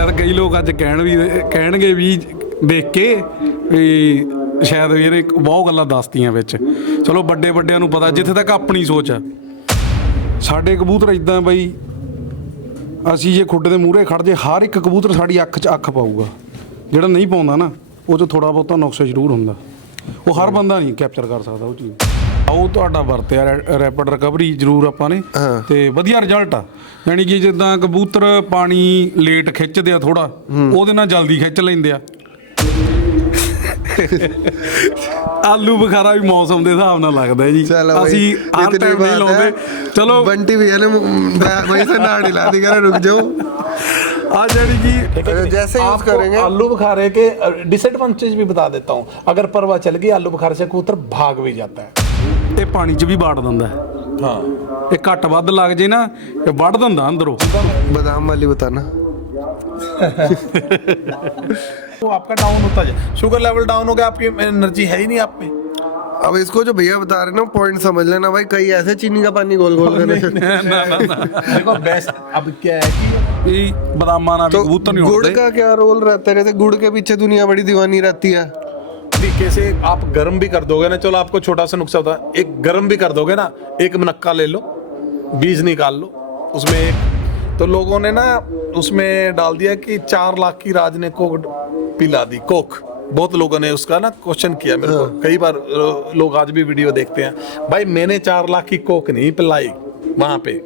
शायद कई लोग अज कहणगे भी देख के भी शायद ਇਹਨੇ ਬਹੁਤ ਗੱਲਾਂ ਦੱਸਤੀਆਂ ਵਿੱਚ। ਚਲੋ ਵੱਡੇ ਵੱਡਿਆਂ ਨੂੰ ਪਤਾ, ਜਿੱਥੇ ਤੱਕ ਆਪਣੀ ਸੋਚ ਆ। ਸਾਡੇ ਕਬੂਤਰ ਇੱਦਾਂ ਬਈ, ਅਸੀਂ ਜੇ ਖੁੱਡ ਦੇ ਮੂਹਰੇ ਖੜ ਜੇ, ਹਰ ਇੱਕ ਕਬੂਤਰ ਸਾਡੀ ਅੱਖ 'ਚ ਅੱਖ ਪਾਊਗਾ। ਜਿਹੜਾ ਨਹੀਂ ਪਾਉਂਦਾ ਨਾ, ਉਹ 'ਚ ਥੋੜ੍ਹਾ ਬਹੁਤਾ ਨੁਕਸ ਜ਼ਰੂਰ ਹੁੰਦਾ। ਉਹ ਹਰ ਬੰਦਾ ਨਹੀਂ ਕੈਪਚਰ ਕਰ ਸਕਦਾ ਉਹ ਚੀਜ਼। ਉਹ ਤੁਹਾਡਾ ਵਰਤਿਆ ਰੈਪਿਡ ਰਿਕਵਰੀ ਜ਼ਰੂਰ ਆਪਾਂ ਨੇ, ਤੇ ਵਧੀਆ ਰਿਜ਼ਲਟ ਆ। ਯਾਨੀ ਕਿ ਜਿੱਦਾਂ ਕਬੂਤਰ ਪਾਣੀ ਲੇਟ ਖਿੱਚਦੇ ਆ ਥੋੜਾ, ਉਹਦੇ ਨਾਲ ਜਲਦੀ ਖਿੱਚ ਲੈਂਦੇ ਆ। ਆਲੂ ਬੁਖਾਰਾ ਵੀ ਮੌਸਮ ਦੇ ਹਿਸਾਬ ਨਾਲ ਲੱਗਦਾ ਜੀ। ਅਸੀਂ ਹਰ ਟਾਈਮ ਨਹੀਂ ਲਾਉਂਦੇ। ਚਲੋ बंटी भैया ने वहीं से नाड़ हिला दी, कह रहे रुक जाओ। आज यानी कि जैसे यूज करेंगे। आलू बुखारे के डिसएडवांटेज भी बता देता हूँ। अगर परवा चल गई आलू बुखारे से, कबूतर भाग भी जाता है। ਇਹ ਪਾਣੀ 'ਚ ਵੀ ਵਾੜ ਦਿੰਦਾ। हाँ, ਇਹ ਘੱਟ ਵੱਧ ਲੱਗ ਜੇ ਨਾ, ਇਹ ਵੱਢ ਦਿੰਦਾ ਅੰਦਰੋਂ। बादाम वाली बताना। वो आपका डाउन होता जाए, शुगर लेवल डाउन हो गया, आपकी एनर्जी है ही नहीं आप में। अब इसको जो भैया बता रहे ना, पॉइंट समझ लेना भाई। कई ऐसे चीनी का पानी घोल घोल देने। देखो बेस्ट अब क्या है कि ਇਹ ਬਦਾਮਾਂ ਨਾਲ ਵੀ तो ਕਬੂਤਰ नहीं गुड़ उड़ते। का क्या रोल रहता है? जैसे गुड़ के पीछे दुनिया बड़ी दीवानी रहती है। तरीके से आप गर्म भी कर दोगे ना, चलो आपको छोटा सा नुस्खा होता है, एक गर्म भी कर दोगे ना, एक मनक्का ले लो, बीज निकाल लो उसमें एक। तो लोगों ने ना उसमें डाल दिया कि 4 लाख की राज ने कोक पिला दी, कोक। बहुत लोगों ने उसका ना क्वेश्चन किया मेरे को, कई बार लोग आज भी वीडियो देखते हैं। भाई मैंने 4 लाख की कोक नहीं पिलाई वहां पे।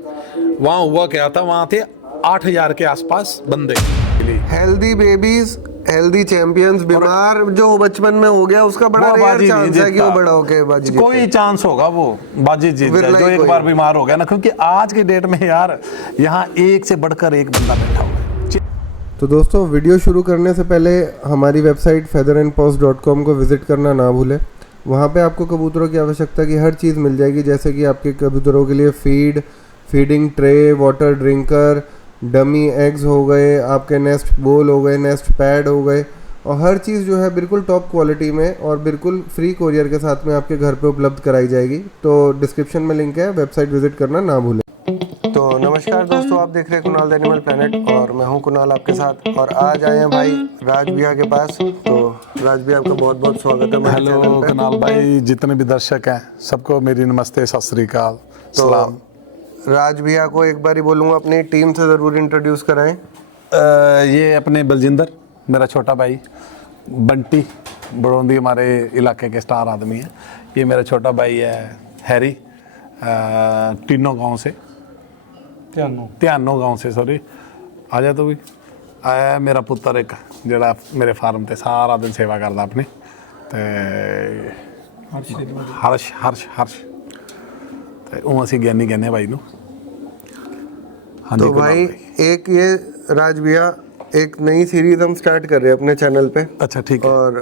वहां हुआ क्या था, वहां थे 8,000 के आसपास बंदे। Healthy babies, healthy champions. बीमार जो बचपन में हो गया, उसका बड़ा वो रेयर बाजी नहीं चांस है कि वो जीतता। बड़ा होके बाजी जीते। कोई चांस होगा वो बाजी जीत जाए जो एक बार बीमार हो गया ना, क्योंकि आज के डेट में यार यहाँ एक से बढ़कर एक बंदा बैठा हुआ है। तो दोस्तों, वीडियो शुरू करने से पहले हमारी वेबसाइट featherandpaws.com को विजिट करना ना भूलें। वहाँ पे आपको कबूतरों की आवश्यकता की हर चीज़ मिल जाएगी, जैसे कि आपके कबूतरों के लिए feeding tray, water drinker, dummy eggs हो गए, आपके नेस्ट बोल हो गए, नेस्ट पैड हो गए, और हर चीज़ जो है बिल्कुल टॉप क्वालिटी में और बिल्कुल फ्री कोरियर के साथ में आपके घर पे उपलब्ध कराई जाएगी। तो डिस्क्रिप्शन में लिंक है, वेबसाइट विजिट करना ना भूलें। तो नमस्कार दोस्तों, आप देख रहे हैं कुणाल एनिमल प्लैनेट और मैं हूं कुणाल आपके साथ। और आज आए हैं भाई राज भैया के पास। तो राज भैया, आपका बहुत बहुत स्वागत है हमारे चैनल हेलो पे। कुणाल भाई, जितने भी दर्शक हैं सबको मेरी नमस्ते, सत श्री अकाल, सलाम। राज भैया को एक बार ही बोलूँगा अपनी टीम से ज़रूर इंट्रोड्यूस कराएं। ये अपने बलजिंदर, मेरा छोटा भाई। बंटी बड़ौंदी हमारे इलाके के स्टार आदमी है। ये मेरा छोटा भाई है हैरी, तीनों गांव से, ਧਿਆਨੋ गांव से, सॉरी। आ जा तो भी आया मेरा पुत्र एक, ਜਿਹੜਾ मेरे फार्म ਤੇ ਸਾਰਾ ਦਿਨ ਸੇਵਾ ਕਰਦਾ ਆਪਣੀ, ਤੇ हर्ष ਤੇ ਉਹ ਅਸੀਂ ਗਿਆਨੀ ਕਹਿੰਦੇ भाई ਨੂੰ। तो भाई एक ये राज भैया, एक नई सीरीज हम स्टार्ट कर रहे हैं अपने चैनल पे। अच्छा ठीक है। और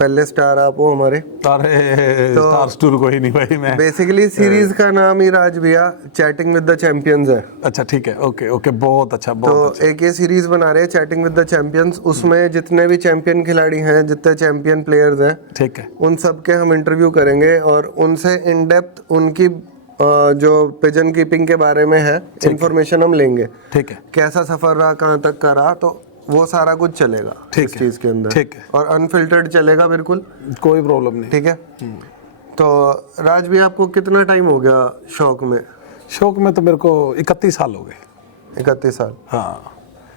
पहले स्टार आप हो हमारे। स्टार टूर कोई नहीं भाई, मैं बेसिकली सीरीज का नाम ही राज भैया चैटिंग विद द चैंपियंस है। अच्छा ठीक है, ओके ओके, बहुत अच्छा, तो बहुत अच्छा। एक ये सीरीज बना रहे हैं चैटिंग विद द चैंपियंस। उसमें जितने भी चैंपियन खिलाड़ी हैं, जितने चैंपियन प्लेयर्स हैं, ठीक है, उन सब के हम इंटरव्यू करेंगे और उनसे इन डेप्थ उनकी जो पिजन कीपिंग के बारे में है इंफॉर्मेशन हम लेंगे। ठीक है, कैसा सफर रहा, कहाँ तक का रहा, तो वो सारा कुछ चलेगा ठीक इस है, चीज के अंदर। ठीक है। और अनफिल्टर्ड चलेगा बिल्कुल, कोई प्रॉब्लम नहीं। ठीक है। तो राज भैया, आपको कितना टाइम हो गया शौक में? शौक में तो मेरे को 31 साल हो गए। 31 साल? हाँ,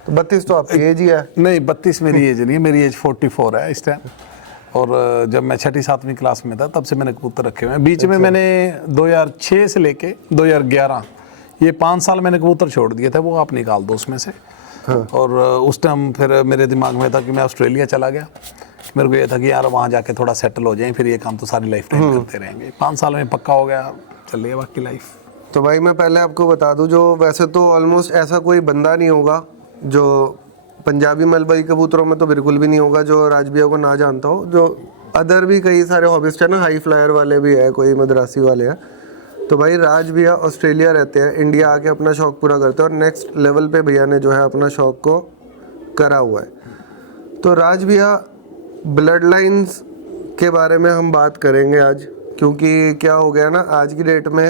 तो 32 तो आपकी एज ही है। नहीं 32 मेरी एज नहीं है, मेरी एज 44 है इस टाइम। और जब मैं 6ठी-7वीं क्लास में था तब से मैंने कबूतर रखे हुए हैं। बीच में मैंने 2006 से लेके 2011 ये 5 साल मैंने कबूतर छोड़ दिए थे, वो आप निकाल दो उसमें से। और उस टाइम फिर मेरे दिमाग में था कि मैं ऑस्ट्रेलिया चला गया। मेरे को ये था कि यार वहाँ जाके थोड़ा सेटल हो जाएं, फिर ये काम तो सारी लाइफ टाइम करते रहेंगे। 5 साल में पक्का हो गया, चल रही है बाकी लाइफ। तो भाई मैं पहले आपको बता दूं, जो वैसे तो ऑलमोस्ट ऐसा कोई बंदा नहीं होगा जो पंजाबी मलबरी कबूतरों में तो बिल्कुल भी नहीं होगा जो राज भैया को ना जानता हो। जो अदर भी कई सारे हॉबिस्ट है ना, हाई फ्लायर वाले भी है, कोई मद्रासी वाले हैं। तो भाई राज भैया ऑस्ट्रेलिया रहते हैं, इंडिया आके अपना शौक पूरा करते हैं और नेक्स्ट लेवल पे भैया ने जो है अपना शौक को करा हुआ है। तो राज भैया, ब्लड लाइन्स के बारे में हम बात करेंगे आज, क्योंकि क्या हो गया ना, आज की डेट में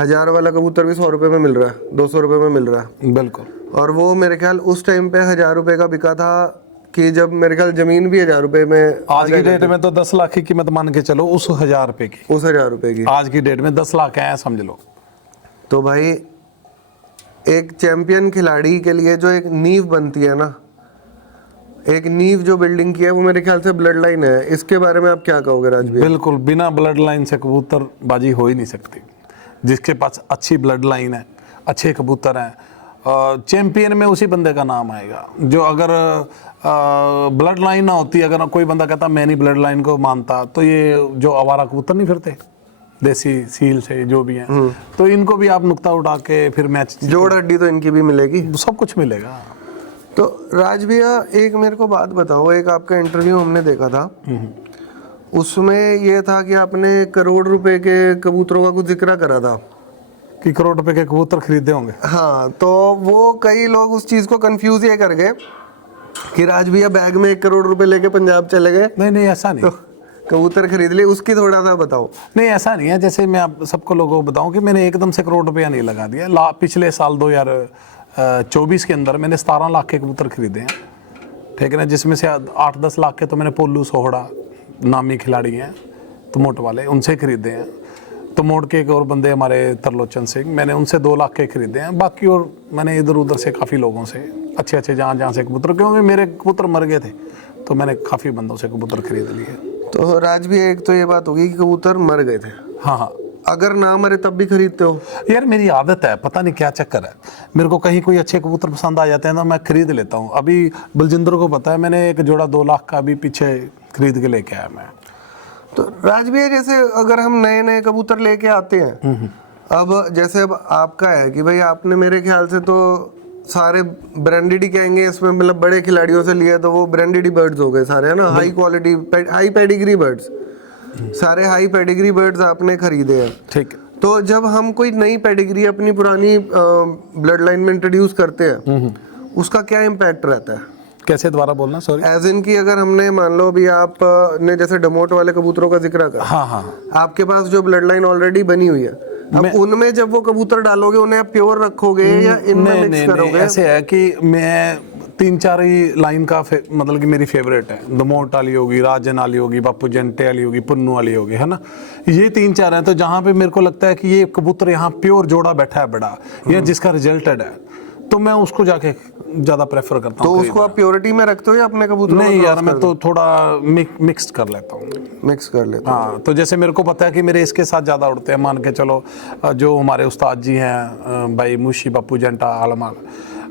1000 वाला कबूतर भी 100 रुपये में मिल रहा है, 200 रुपये में मिल रहा है। बिल्कुल। और वो मेरे ख्याल उस टाइम पे 1000 रुपए का बिका था, कि जब मेरे ख्याल जमीन भी 1000 रुपए में आज की डेट में तो 10 लाख की कीमत मान के चलो उस 1000 रुपए की, उस 1000 रुपए की। आज की डेट में 10 लाख है समझ लो। तो भाई एक चैंपियन खिलाड़ी के लिए जो एक नींव बनती है ना, एक नींव जो बिल्डिंग की है, वो मेरे ख्याल से ब्लड लाइन है। इसके बारे में आप क्या कहोगे राजवीर? बिल्कुल, बिना ब्लड लाइन से कबूतर बाजी हो ही नहीं सकती। जिसके पास अच्छी ब्लड लाइन है, अच्छे कबूतर हैं, चैंपियन में उसी बंदे का नाम आएगा। जो अगर ब्लड लाइन ना होती, अगर कोई बंदा कहता मैं नहीं ब्लड लाइन को मानता, तो ये जो आवारा कबूतर नहीं फिरते देसी सील से जो भी हैं, तो इनको भी आप नुक्ता उठा के फिर मैच, जोड़ हड्डी तो इनकी भी मिलेगी, सब कुछ मिलेगा। तो राज भैया एक मेरे को बात बताओ, एक आपका इंटरव्यू हमने देखा था, उसमें ये था कि आपने करोड़ रुपए के कबूतरों का कुछ जिक्र करा था कि करोड़ रुपए के कबूतर खरीदे होंगे। हाँ, तो वो कई लोग उस चीज को कंफ्यूज ये कर गए कि राज भैया बैग में 1 करोड़ रुपए लेके पंजाब चले गए, नहीं नहीं, ऐसा नहीं, तो कबूतर खरीद लिए, उसकी थोड़ा सा बताओ। नहीं ऐसा नहीं है। जैसे मैं आप सबको लोगों को बताऊं कि मैंने एकदम से करोड़ रुपया नहीं लगा दिया। पिछले साल 2024 के अंदर मैंने 17 लाख के कबूतर खरीदे हैं, ठीक है ना, जिसमें से 8-10 लाख के तो मैंने पोलू सोहड़ा नामी खिलाड़ी हैं तमोट वाले, उनसे खरीदे हैं। तमोट के एक और बंदे हमारे तरलोचन सिंह, मैंने उनसे 2 लाख के खरीदे हैं। बाकी और मैंने इधर उधर से काफ़ी लोगों से अच्छे जहाँ से कबूतर, क्योंकि मेरे कबूतर मर गए थे तो मैंने काफ़ी बंदों से कबूतर खरीद लिए। तो राज भैया एक तो ये बात होगी कि कबूतर मर गए थे, हाँ हाँ, अगर ना मरे तब भी खरीदते हो? यार मेरी आदत है, पता नहीं क्या चक्कर है, मेरे को कहीं कोई अच्छे कबूतर पसंद आ जाते हैं ना, मैं खरीद लेता हूँ। अभी बलजिंदर को पता है, मैंने एक जोड़ा 2 लाख का अभी पीछे खरीद के लेके आया मैं। तो राज भैया जैसे अगर हम नए नए कबूतर लेके आते हैं, अब जैसे अब आपका है कि भाई आपने मेरे ख्याल से तो सारे ब्रांडेड ही कहेंगे इसमें, मतलब बड़े खिलाड़ियों से लिए तो वो ब्रांडेड ही बर्ड्स हो गए सारे, है ना, high quality high pedigree birds, सारे हाई पेडिग्री बर्ड्स आपने खरीदे हैं। ठीक, तो जब हम कोई नई पेडिग्री अपनी पुरानी ब्लड लाइन में इंट्रोड्यूस करते हैं, उसका क्या इम्पैक्ट रहता है? कैसे दोबारा बोलना, सॉरी? एज इन की अगर हमने मान लो अभी आपने जैसे डमोट वाले कबूतरों का जिक्र करा, हाँ हाँ, आपके पास जो ब्लड लाइन ऑलरेडी बनी हुई है, अब उनमें जब वो कबूतर डालोगे उन्हें आप प्योर रखोगे या इनमें मिक्स करोगे? ऐसे है कि मैं 3-4 ही लाइन का मतलब कि मेरी फेवरेट है। दमोट वाली होगी, राजन वाली होगी, बापू जंटे वाली होगी, पुन्नू वाली होगी, है ना, ये 3-4 हैं। तो जहाँ पे मेरे को लगता है कि ये कबूतर यहाँ प्योर जोड़ा बैठा है बड़ा, या जिसका रिजल्टेड है, तो मैं उसको जाके ज्यादा प्रेफर करता हूँ। तो उसको आप प्योरिटी में रखते हो या अपने कबूतर? नहीं यार, मैं तो थोड़ा मिक्स कर लेता हूँ। मिक्स कर लेते हो? हाँ, तो जैसे मेरे को पता है कि मेरे इसके साथ ज़्यादा उड़ते हैं, मान के चलो जो हमारे उस्ताद जी हैं भाई मुशी बापू जंटा आलमा,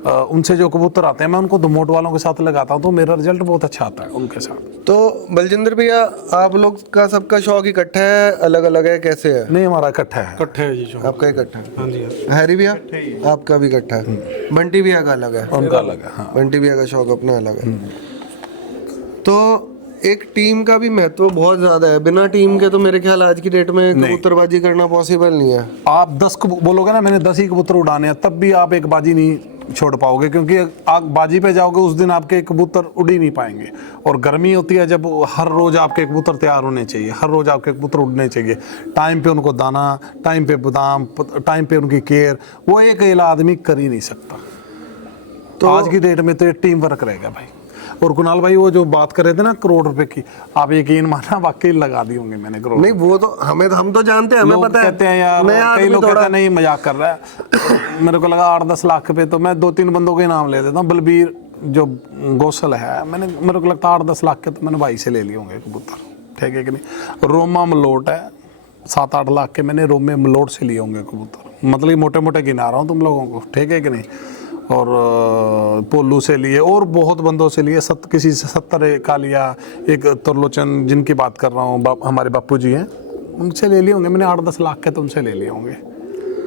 उनसे जो कबूतर आते हैं मैं उनको दमोट वालों के साथ लगाता हूँ, तो मेरा रिजल्ट बहुत अच्छा आता है उनके साथ। तो बलजिंदर भैया आप लोग का सबका शौक इकट्ठा है, अलग अलग है, कैसे है? नहीं, हमारा इकट्ठा है। इकट्ठे है जी जो। आपका इकट्ठा है? हाँ जी, हैरी भैया आपका भी इकट्ठा है? बंटी भैया का अलग है? उनका अलग है, हाँ। बंटी भैया का शौक अपना अलग है। तो एक टीम का भी महत्व बहुत ज्यादा है, बिना टीम के तो मेरे ख्याल आज की डेट में कबूतरबाजी करना पॉसिबल नहीं है। आप 10 बोलोगे ना मैंने 10 ही कबूतर उड़ाने हैं, तब भी आप एक बाजी नहीं छोड़ पाओगे, क्योंकि आप बाजी पे जाओगे उस दिन आपके कबूतर उड़ ही नहीं पाएंगे। और गर्मी होती है जब हर रोज आपके कबूतर तैयार होने चाहिए, हर रोज आपके कबूतर उड़ने चाहिए, टाइम पे उनको दाना, टाइम पे बादाम, टाइम पे उनकी केयर, वो एक अकेला आदमी कर ही नहीं सकता। तो आज की डेट में तो ये टीम वर्क रहेगा भाई। और कुणाल भाई वो जो बात कर रहे थे ना करोड़ रुपए की, आप यकीन मानना वाकई लगा दी होंगे मैंने करोड़। नहीं वो तो हम तो जानते हैं, हमें पता है। कहते हैं यार, कई लोग कहते हैं नहीं मजाक कर रहा है। मेरे को लगा 8-10 लाख पे, तो मैं 2-3 बंदों के नाम ले देता हूँ। बलबीर जो गौसल है, मेरे को लगता है 8-10 लाख के तो मैंने भाई से ले लिए होंगे कबूतर, ठीक है कि नहीं। रोमा मलोट है 7-8 लाख के, मैंने रोमे मलोट से लिए होंगे कबूतर, मतलब मोटे मोटे गिना रहा हूँ तुम लोगों को, ठीक है कि नहीं। और पोलू से लिए और बहुत बंदों से लिए, किसी से 70 का लिया, एक तरलोचन जिनकी बात कर रहा हूँ हमारे बापू जी हैं, उनसे ले लिए होंगे मैंने 8-10 लाख के, तो उनसे ले लिए होंगे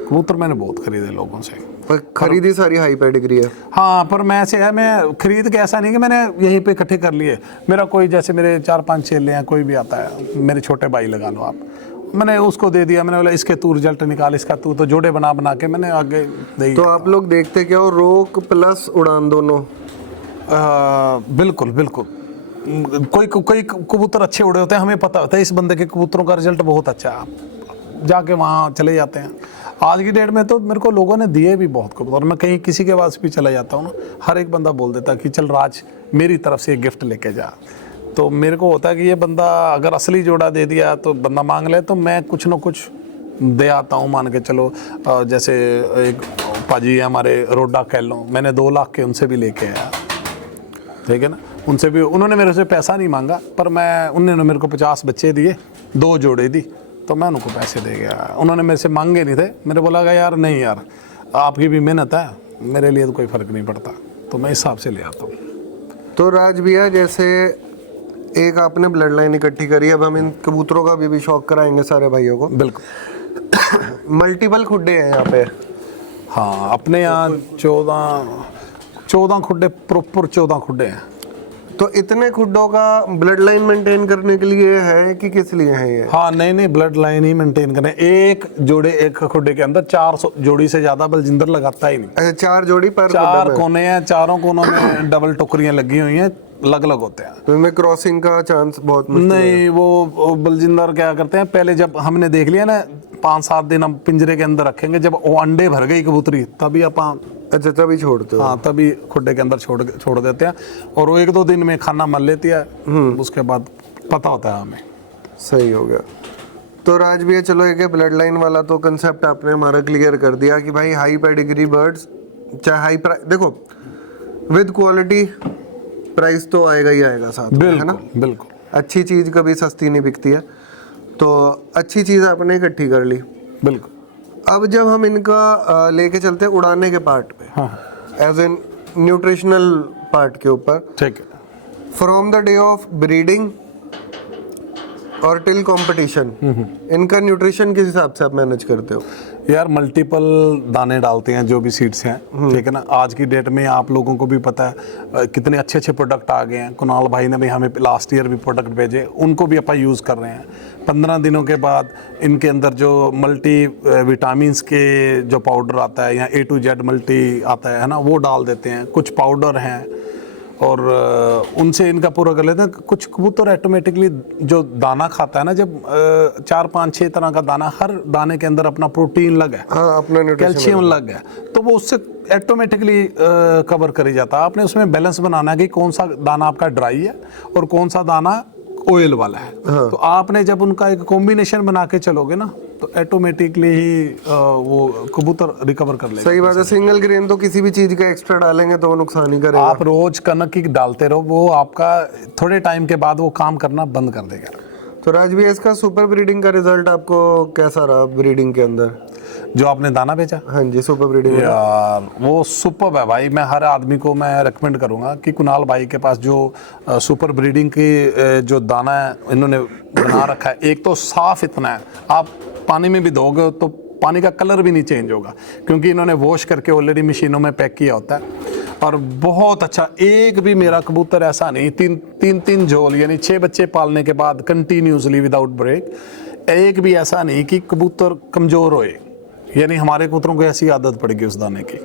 कबूतर। मैंने बहुत खरीदे लोगों से, पर खरीदी सारी हाई पेडिग्री है। हाँ, पर मैं ऐसे है, मैं खरीद के ऐसा नहीं कि मैंने यहीं पे इकट्ठे कर लिए। मेरा कोई जैसे मेरे 4-5 चेले हैं, कोई भी आता है, मेरे छोटे भाई लगा लो आप, मैंने उसको दे दिया, मैंने बोला इसके तू रिजल्ट निकाल, इसका तू, तो जोड़े बना के मैंने आगे दे दिया। तो आप लोग देखते क्या हो, रोक प्लस उड़ान दोनों? बिल्कुल बिल्कुल। कोई कबूतर अच्छे उड़े होते हैं, हमें पता होता है इस बंदे के कबूतरों का रिजल्ट बहुत अच्छा है, जाके वहाँ चले जाते हैं। आज की डेट में तो मेरे को लोगों ने दिए भी बहुत कबूतर। मैं कहीं किसी के पास भी चला जाता हूँ ना, हर एक बंदा बोल देता कि चल राज मेरी तरफ से गिफ्ट लेके जा। तो मेरे को होता है कि ये बंदा अगर असली जोड़ा दे दिया तो बंदा मांग ले, तो मैं कुछ ना कुछ दे आता हूँ। मान के चलो जैसे एक पाजी है हमारे रोडा कह लो, मैंने 2 लाख के उनसे भी लेके आया, ठीक है ना। उनसे भी उन्होंने मेरे से पैसा नहीं मांगा, पर मैं उन्होंने मेरे को 50 बच्चे दिए, 2 जोड़े दी, तो मैं उनको पैसे दे गया। उन्होंने मेरे से मांगे नहीं थे, मैंने बोला यार नहीं यार आपकी भी मेहनत है, मेरे लिए तो कोई फ़र्क नहीं पड़ता, तो मैं इस हिसाब से ले आता हूँ। तो राज भैया जैसे एक आपने ब्लड लाइन इकट्ठी करी, अब हम इन कबूतरों का भी शौक कराएंगे सारे भाइयों को। बिल्कुल। मल्टीपल खुड्डे हैं यहाँ पे। हाँ, अपने यहाँ 14 खुड्डे, प्रॉपर 14 खुड्डे हैं। तो इतने खुड्डों का ब्लड लाइन मेंटेन करने के लिए है कि किस लिए है ये? हाँ नहीं, ब्लड लाइन ही मेंटेन करें। एक जोड़े एक खुड्डे के अंदर 400 जोड़ी से ज्यादा बलजिंदर लगाता ही नहीं। अच्छा, 4 जोड़ी पर 4 कोने हैं, चारों कोनों में डबल टोकरियां लगी हुई हैं, अलग अलग होते हैं। तो इनमें क्रॉसिंग का चांस बहुत मुश्किल है। नहीं, वो बलजिंदर क्या करते हैं, पहले जब हमने देख लिया ना 5-7 दिन हम पिंजरे के अंदर रखेंगे, जब वो अंडे भर गई कबूतरी तभी आप अच्छा तभी छोड़ते हो? हाँ, तभी खुड्डे के अंदर छोड़ देते हैं, और वो 1-2 दिन में खाना मल लेती है, उसके बाद पता होता है हमें। सही हो गया। तो राज भैया चलो, एक ब्लड लाइन वाला तो कंसेप्ट आपने हमारा क्लियर कर दिया कि भाई हाई पेडिग्री बर्ड्स चाहे हाई प्राइस, देखो विद क्वालिटी प्राइस तो आएगा ही आएगा साथ में, है ना। बिल्कुल। अच्छी चीज कभी सस्ती नहीं बिकती है, तो अच्छी चीज आपने इकट्ठी कर ली। बिल्कुल। अब जब हम इनका लेके चलते हैं उड़ाने के पार्ट पे, हाँ, एज एन न्यूट्रिशनल पार्ट के ऊपर, ठीक है। From the day of breeding और टिल कंपटीशन, इनका न्यूट्रिशन किस हिसाब से आप मैनेज करते हो? यार मल्टीपल दाने डालते हैं जो भी सीड्स हैं, ठीक है ना। आज की डेट में आप लोगों को भी पता है कितने अच्छे अच्छे प्रोडक्ट आ गए हैं। कुणाल भाई ने भी हमें लास्ट ईयर भी प्रोडक्ट भेजे, उनको भी अपन यूज़ कर रहे हैं। 15 दिनों के बाद इनके अंदर जो मल्टी विटामिन्स के जो पाउडर आता है, या A to Z मल्टी आता है ना, वो डाल देते हैं। कुछ पाउडर हैं और उनसे इनका पूरा कर लेते हैं। कुछ कबूतर ऑटोमेटिकली जो दाना खाता है ना, जब 4-5-6 तरह का दाना, हर दाने के अंदर अपना प्रोटीन लग है, हाँ, अपना कैल्शियम लग है, तो वो उससे ऑटोमेटिकली कवर करी जाता है। आपने उसमें बैलेंस बनाना है कि कौन सा दाना आपका ड्राई है और कौन सा दाना ऑयल वाला है। हाँ। तो आपने जब उनका एक कॉम्बिनेशन बना के चलोगे ना, तो ऑटोमेटिकली ही वो कबूतर रिकवर कर लेगा। सही बात है। सिंगल ग्रेन तो किसी भी चीज का एक्स्ट्रा डालेंगे तो वो नुकसान ही करेगा। आप रोज कनक की डालते रहो, वो आपका थोड़े टाइम के बाद वो काम करना बंद कर देगा। तो राज भैया इसका सुपर ब्रीडिंग का रिजल्ट आपको कैसा रहा ब्रीडिंग के अंदर? जो आपने दाना बेचा, हाँ जी, सुपर ब्रीडिंग यार वो सुपर है भाई। मैं हर आदमी को मैं रेकमेंड करूंगा कि कुणाल भाई के पास जो सुपर ब्रीडिंग की जो दाना है इन्होंने बना रखा है, एक तो साफ इतना है, आप पानी में भी दोगे तो पानी का कलर भी नहीं चेंज होगा, क्योंकि इन्होंने वॉश करके ऑलरेडी मशीनों में पैक किया होता है। और बहुत अच्छा, एक भी मेरा कबूतर ऐसा नहीं, तीन झोल यानी 6 बच्चे पालने के बाद कंटिन्यूसली विदाउट ब्रेक, एक भी ऐसा नहीं कि कबूतर कमज़ोर होए। यानी हमारे कबूतरों को ऐसी आदत पड़ेगी उस दाने की।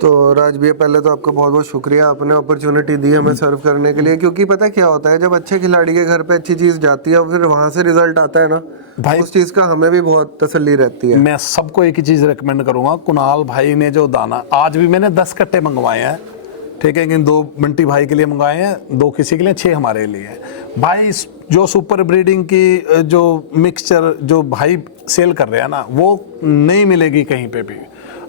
तो राज भैया पहले तो आपका बहुत बहुत शुक्रिया, आपने अपॉर्चुनिटी दी हमें सर्व करने के लिए। क्योंकि पता क्या होता है, जब अच्छे खिलाड़ी के घर पे अच्छी चीज़ जाती है और फिर वहाँ से रिजल्ट आता है ना भाई, उस चीज़ का हमें भी बहुत तसल्ली रहती है। मैं सबको एक ही चीज़ रेकमेंड करूंगा, कुणाल भाई ने जो दाना, आज भी मैंने 10 कट्टे मंगवाए हैं, ठीक है, लेकिन 2 बंटी भाई के लिए मंगवाए हैं, 2 किसी के लिए, 6 हमारे लिए। भाई जो सुपर ब्रीडिंग की जो मिक्सचर जो भाई सेल कर रहे हैं ना, वो नहीं मिलेगी कहीं पे भी।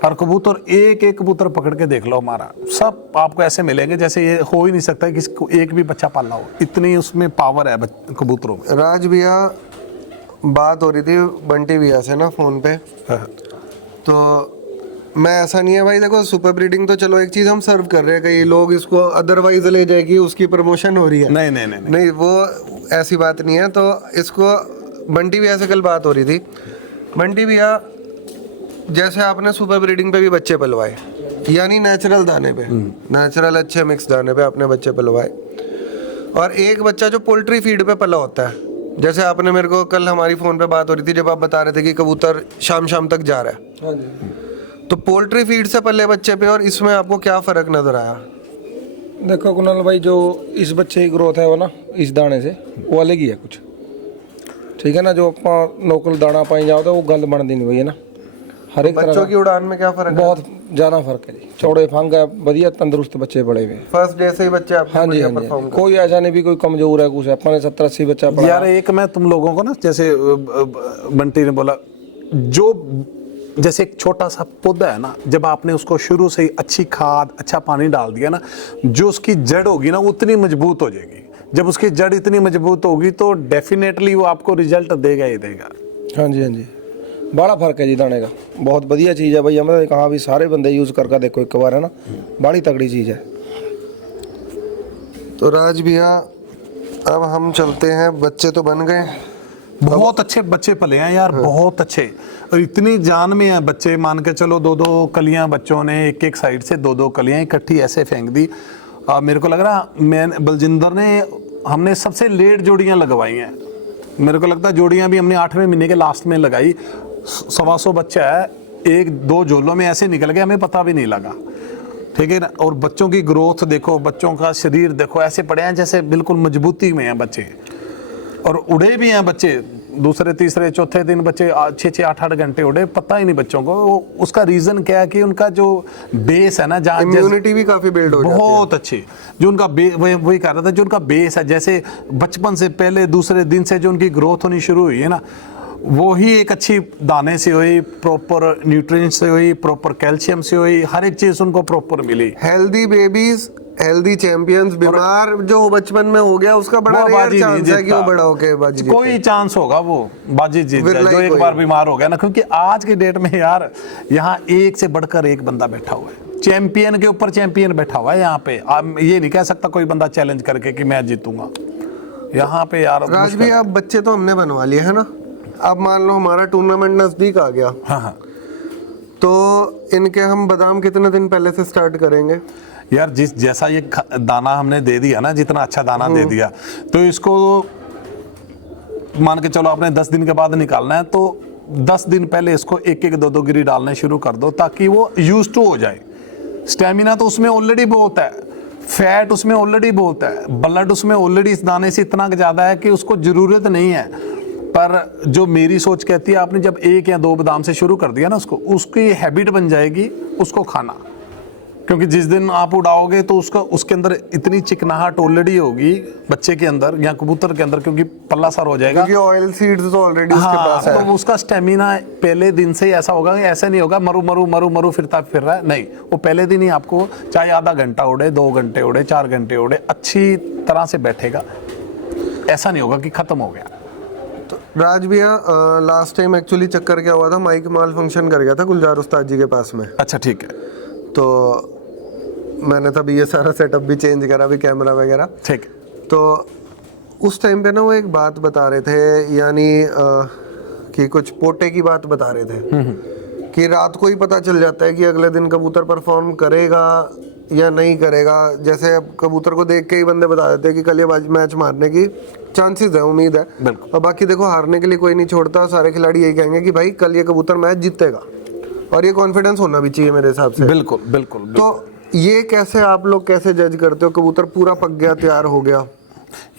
और कबूतर एक कबूतर पकड़ के देख लो हमारा, सब आपको ऐसे मिलेंगे जैसे ये हो ही नहीं सकता कि किसी को एक भी बच्चा पालना हो, इतनी उसमें पावर है कबूतरों में। राज भैया बात हो रही थी बंटी भैया से ना फ़ोन पे, तो मैं ऐसा नहीं है भाई, देखो सुपर ब्रीडिंग तो चलो एक चीज़ हम सर्व कर रहे हैं, कई लोग इसको अदरवाइज ले जाएगी, उसकी प्रमोशन हो रही है। नहीं, वो ऐसी बात नहीं है। तो इसको बंटी भैया से कल बात हो रही थी। बंटी भैया जैसे आपने सुपर ब्रीडिंग पे भी बच्चे पलवाए, यानी नेचुरल दाने पे, नेचुरल अच्छे मिक्स दाने पे आपने बच्चे पलवाए, और एक बच्चा जो पोल्ट्री फीड पे पला होता है, जैसे आपने मेरे को कल हमारी फ़ोन पे बात हो रही थी जब आप बता रहे थे कि कबूतर शाम तक जा रहा है। हाँ जी। तो पोल्ट्री फीड से पले बच्चे पे और इसमें आपको क्या फ़र्क नज़र आया? देखो कुणाल भाई, जो इस बच्चे की ग्रोथ है वो ना इस दाने से वो अलग ही है कुछ, ठीक है ना, जो ਆਪਾਂ ਲੋਕਲ ਦਾਣਾ ਪਾਈ ਜਾਓ ਤਾਂ ਉਹ ਗੱਲ ਬਣਦੀ ਨਹੀਂ ਬਈ ਹੈ ਨਾ। हर एक तरह बच्चों का की उड़ान में क्या फर्क है? बहुत ज़्यादा फर्क है जी। चौड़े फंग है, बढ़िया तंदुरुस्त बच्चे पड़े हुए। फर्स्ट डे से ही बच्चे आपके हाँ जी, बढ़िया हाँ जी, परफॉर्म कोई ऐसा नहीं भी कोई कमजोर है कुछ है। अपने 70-80 बच्चा पढ़ा। यार एक मैं तुम लोगों को ना, जैसे बंटी ने बोला, जो जैसे एक छोटा सा पौधा है ना, जब आपने उसको शुरू से ही अच्छी खाद अच्छा पानी डाल दिया ना, जो उसकी जड़ होगी ना उतनी मजबूत हो जाएगी। जब उसकी जड़ इतनी मजबूत होगी तो डेफिनेटली वो आपको रिजल्ट देगा ही देगा। हाँ जी, हाँ जी, बड़ा फर्क है जी दाने का। बहुत बढ़िया चीज़ है भाई, हमने कहा भी सारे बंदे यूज़ करके देखो एक बार है ना, बड़ी तगड़ी चीज़ है। तो राज भैया अब हम चलते हैं, बच्चे तो बन गए, बहुत अच्छे बच्चे पले हैं यार, बहुत अच्छे, और इतनी जान में है बच्चे। मान के चलो 2-2 कलियां बच्चों ने एक एक साइड से 2-2 कलियां इकट्ठी ऐसे फेंक दी। मेरे को लग रहा बलजिंदर ने, हमने सबसे लेट जोड़ियां लगवाई हैं। मेरे को लगता है जोड़ियां भी हमने 8वें महीने के लास्ट में लगाई। 125 बच्चा है, 1-2 झोलों में ऐसे निकल गए, हमें पता भी नहीं लगा। ठीक है ना। और बच्चों की ग्रोथ देखो, बच्चों का शरीर देखो, ऐसे पड़े हैं जैसे बिल्कुल मजबूती में हैं बच्चे, और उड़े भी हैं बच्चे। दूसरे तीसरे चौथे दिन बच्चे 6-6 8-8 घंटे उड़े, पता ही नहीं बच्चों को। उसका रीजन क्या है कि उनका जो बेस है ना, जहाँ इम्यूनिटी भी काफी बिल्ड हो जाती है। बहुत अच्छी जो उनका वही कह रहा था, जो उनका बेस है, जैसे बचपन से पहले दूसरे दिन से जो उनकी ग्रोथ होनी शुरू हुई है ना, वो ही एक अच्छी दाने से हुई, प्रॉपर न्यूट्रिएंट्स से हुई, प्रॉपर कैल्शियम से हुई, हर एक चीज उनको प्रॉपर मिली। Healthy babies, healthy champions. बीमार जो बचपन में हो गया उसका बड़ा रेयर चांस है कि वो बड़ा होके बाजी जीते। कोई चांस होगा वो बाजी जीत जाए जो एक बार बीमार हो गया ना, क्योंकि आज के डेट में यार यहाँ एक से बढ़कर एक बंदा बैठा हुआ है, चैंपियन के ऊपर चैंपियन बैठा हुआ है यहाँ पे। आप ये नहीं कह सकता कोई बंदा चैलेंज करके कि मैं जीतूंगा यहाँ पे यार। राज भैया अब बच्चे तो हमने बनवा लिए है ना, अब मान लो हमारा टूर्नामेंट नजदीक आ गया, हाँ, तो इनके हम बादाम कितने दिन पहले से स्टार्ट करेंगे? यार जिस जैसा ये दाना हमने दे दिया ना, जितना अच्छा दाना दे दिया, तो इसको मान के चलो आपने 10 दिन के बाद निकालना है, तो 10 दिन पहले इसको 1-1 2-2 गिरी डालने शुरू कर दो, ताकि वो यूज टू हो जाए। स्टेमिना तो उसमें ऑलरेडी बहुत है, फैट उसमें ऑलरेडी बहुत है, ब्लड उसमें ऑलरेडी इस दाने से इतना ज़्यादा है कि उसको ज़रूरत नहीं है। पर जो मेरी सोच कहती है, आपने जब 1 या 2 बादाम से शुरू कर दिया ना, उसकी हैबिट बन जाएगी उसको खाना। क्योंकि जिस दिन आप उड़ाओगे तो उसके अंदर इतनी चिकनाहट ऑलरेडी होगी बच्चे के अंदर या कबूतर के अंदर, क्योंकि पल्ला सार हो जाएगा, क्योंकि ऑयल सीड्स तो ऑलरेडी उसके पास है। तो उसका स्टेमिना पहले दिन से ही ऐसा होगा। ऐसा नहीं होगा मरू मरू मरू मरू फिरता फिर रहा है, नहीं, वो पहले दिन ही आपको चाहे आधा घंटा उड़े, 2 घंटे उड़े, 4 घंटे उड़े, अच्छी तरह से बैठेगा। ऐसा नहीं होगा कि खत्म हो गया। राज भैया लास्ट टाइम एक्चुअली चक्कर क्या हुआ था, माइक माल फंक्शन कर गया था गुलजार उस्ताद जी के पास में। अच्छा ठीक है। तो मैंने तभी ये सारा सेटअप भी चेंज करा, भी कैमरा वगैरह। ठीक। तो उस टाइम पे ना वो एक बात बता रहे थे, यानी कि कुछ पोटे की बात बता रहे थे कि रात को ही पता चल जाता है कि अगले दिन कबूतर परफॉर्म करेगा या नहीं करेगा। जैसे अब कबूतर को देख के ही बंदे बता देते हैं कि कल ये मैच मारने की चांसेस है, उम्मीद है। और बाकी देखो हारने के लिए कोई नहीं छोड़ता, सारे खिलाड़ी यही कहेंगे कि भाई कल ये कबूतर मैच जीतेगा, और ये कॉन्फिडेंस होना भी चाहिए मेरे हिसाब से। बिल्कुल बिल्कुल। तो ये कैसे आप लोग कैसे जज करते हो, कबूतर पूरा पक गया, तैयार हो गया?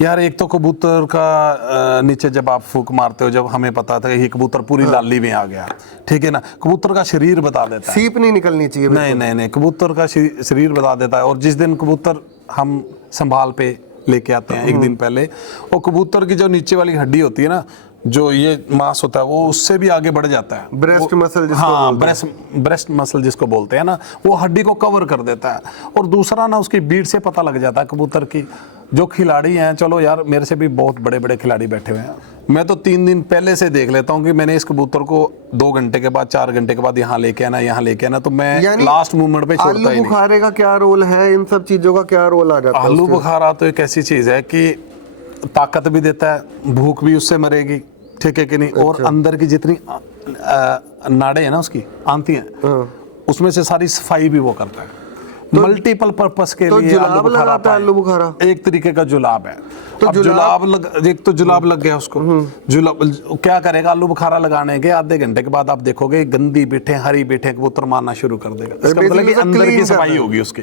यार एक तो कबूतर का नीचे जब आप फूक मारते हो, जब हमें पता था कि ये कबूतर पूरी लाली में आ गया, ठीक है ना, कबूतर का शरीर बता देता है, सीप नहीं निकलनी चाहिए। नहीं, कबूतर का शरीर बता देता है। और जिस दिन कबूतर हम संभाल पे लेके आते हैं 1 दिन पहले, वो कबूतर की जो नीचे वाली हड्डी होती है ना, जो ये मांस होता है, वो उससे भी आगे बढ़ जाता है। ब्रेस्ट मसल जिसको हाँ, बोलते हैं। ब्रेस्ट मसल जिसको बोलते हैं ना, वो हड्डी को कवर कर देता है। और दूसरा ना, उसकी बीट से पता लग जाता है कबूतर की। जो खिलाड़ी हैं, चलो यार मेरे से भी बहुत बड़े बड़े खिलाड़ी बैठे हुए हैं, मैं तो 3 दिन पहले से देख लेता हूँ कि मैंने इस कबूतर को 2 घंटे के बाद, 4 घंटे के बाद यहाँ लेके आना, तो मैं लास्ट मोमेंट पे छोड़ता ही नहीं। आलू बुखारे का क्या रोल है, इन सब चीजों का क्या रोल आ जाता है? आलू बुखारा तो एक ऐसी चीज है कि ताकत भी देता है, भूख भी उससे मरेगी, ठीक है कि नहीं। और अंदर की जितनी नाड़े हैं ना, उसकी आंती हैं, उसमें से सारी सफाई भी वो करता है। मल्टीपल पर्पस के तो लिए जुलाब आलू बुखारा लगाता है आलू बुखारा? एक तरीके का जुलाब है। तो अब एक तो जुलाब लग गया उसको, जुलाब क्या करेगा, आलू बुखारा लगाने के आधे घंटे के बाद आप देखोगे गंदी बिठे हरी बिठे कबूतर मारना शुरू कर देगा। इसका मतलब कि अंदर की सफाई होगी उसकी,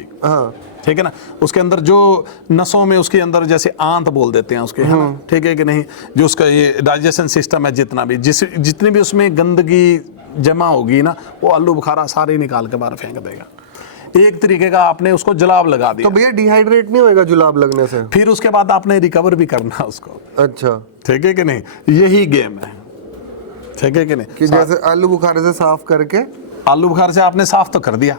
ठीक है ना, उसके अंदर जो नसों में उसके अंदर जैसे आंत बोल देते हैं उसके, है ना, ठीक है कि नहीं, जो उसका ये डाइजेशन सिस्टम है, जितना भी जितनी भी उसमें गंदगी जमा होगी ना, वो आलू बुखारा सारे निकाल के बाहर फेंक देगा। एक तरीके का आपने उसको जुलाब लगा दिया। तो भैया डिहाइड्रेट नहीं होएगा जुलाब लगने से? फिर उसके बाद आपने रिकवर भी करना है उसको। अच्छा, ठीक है कि नहीं, यही गेम है, ठीक है कि नहीं, कि जैसे आलू बुखारे से साफ करके, आलू बुखार से आपने साफ तो कर दिया,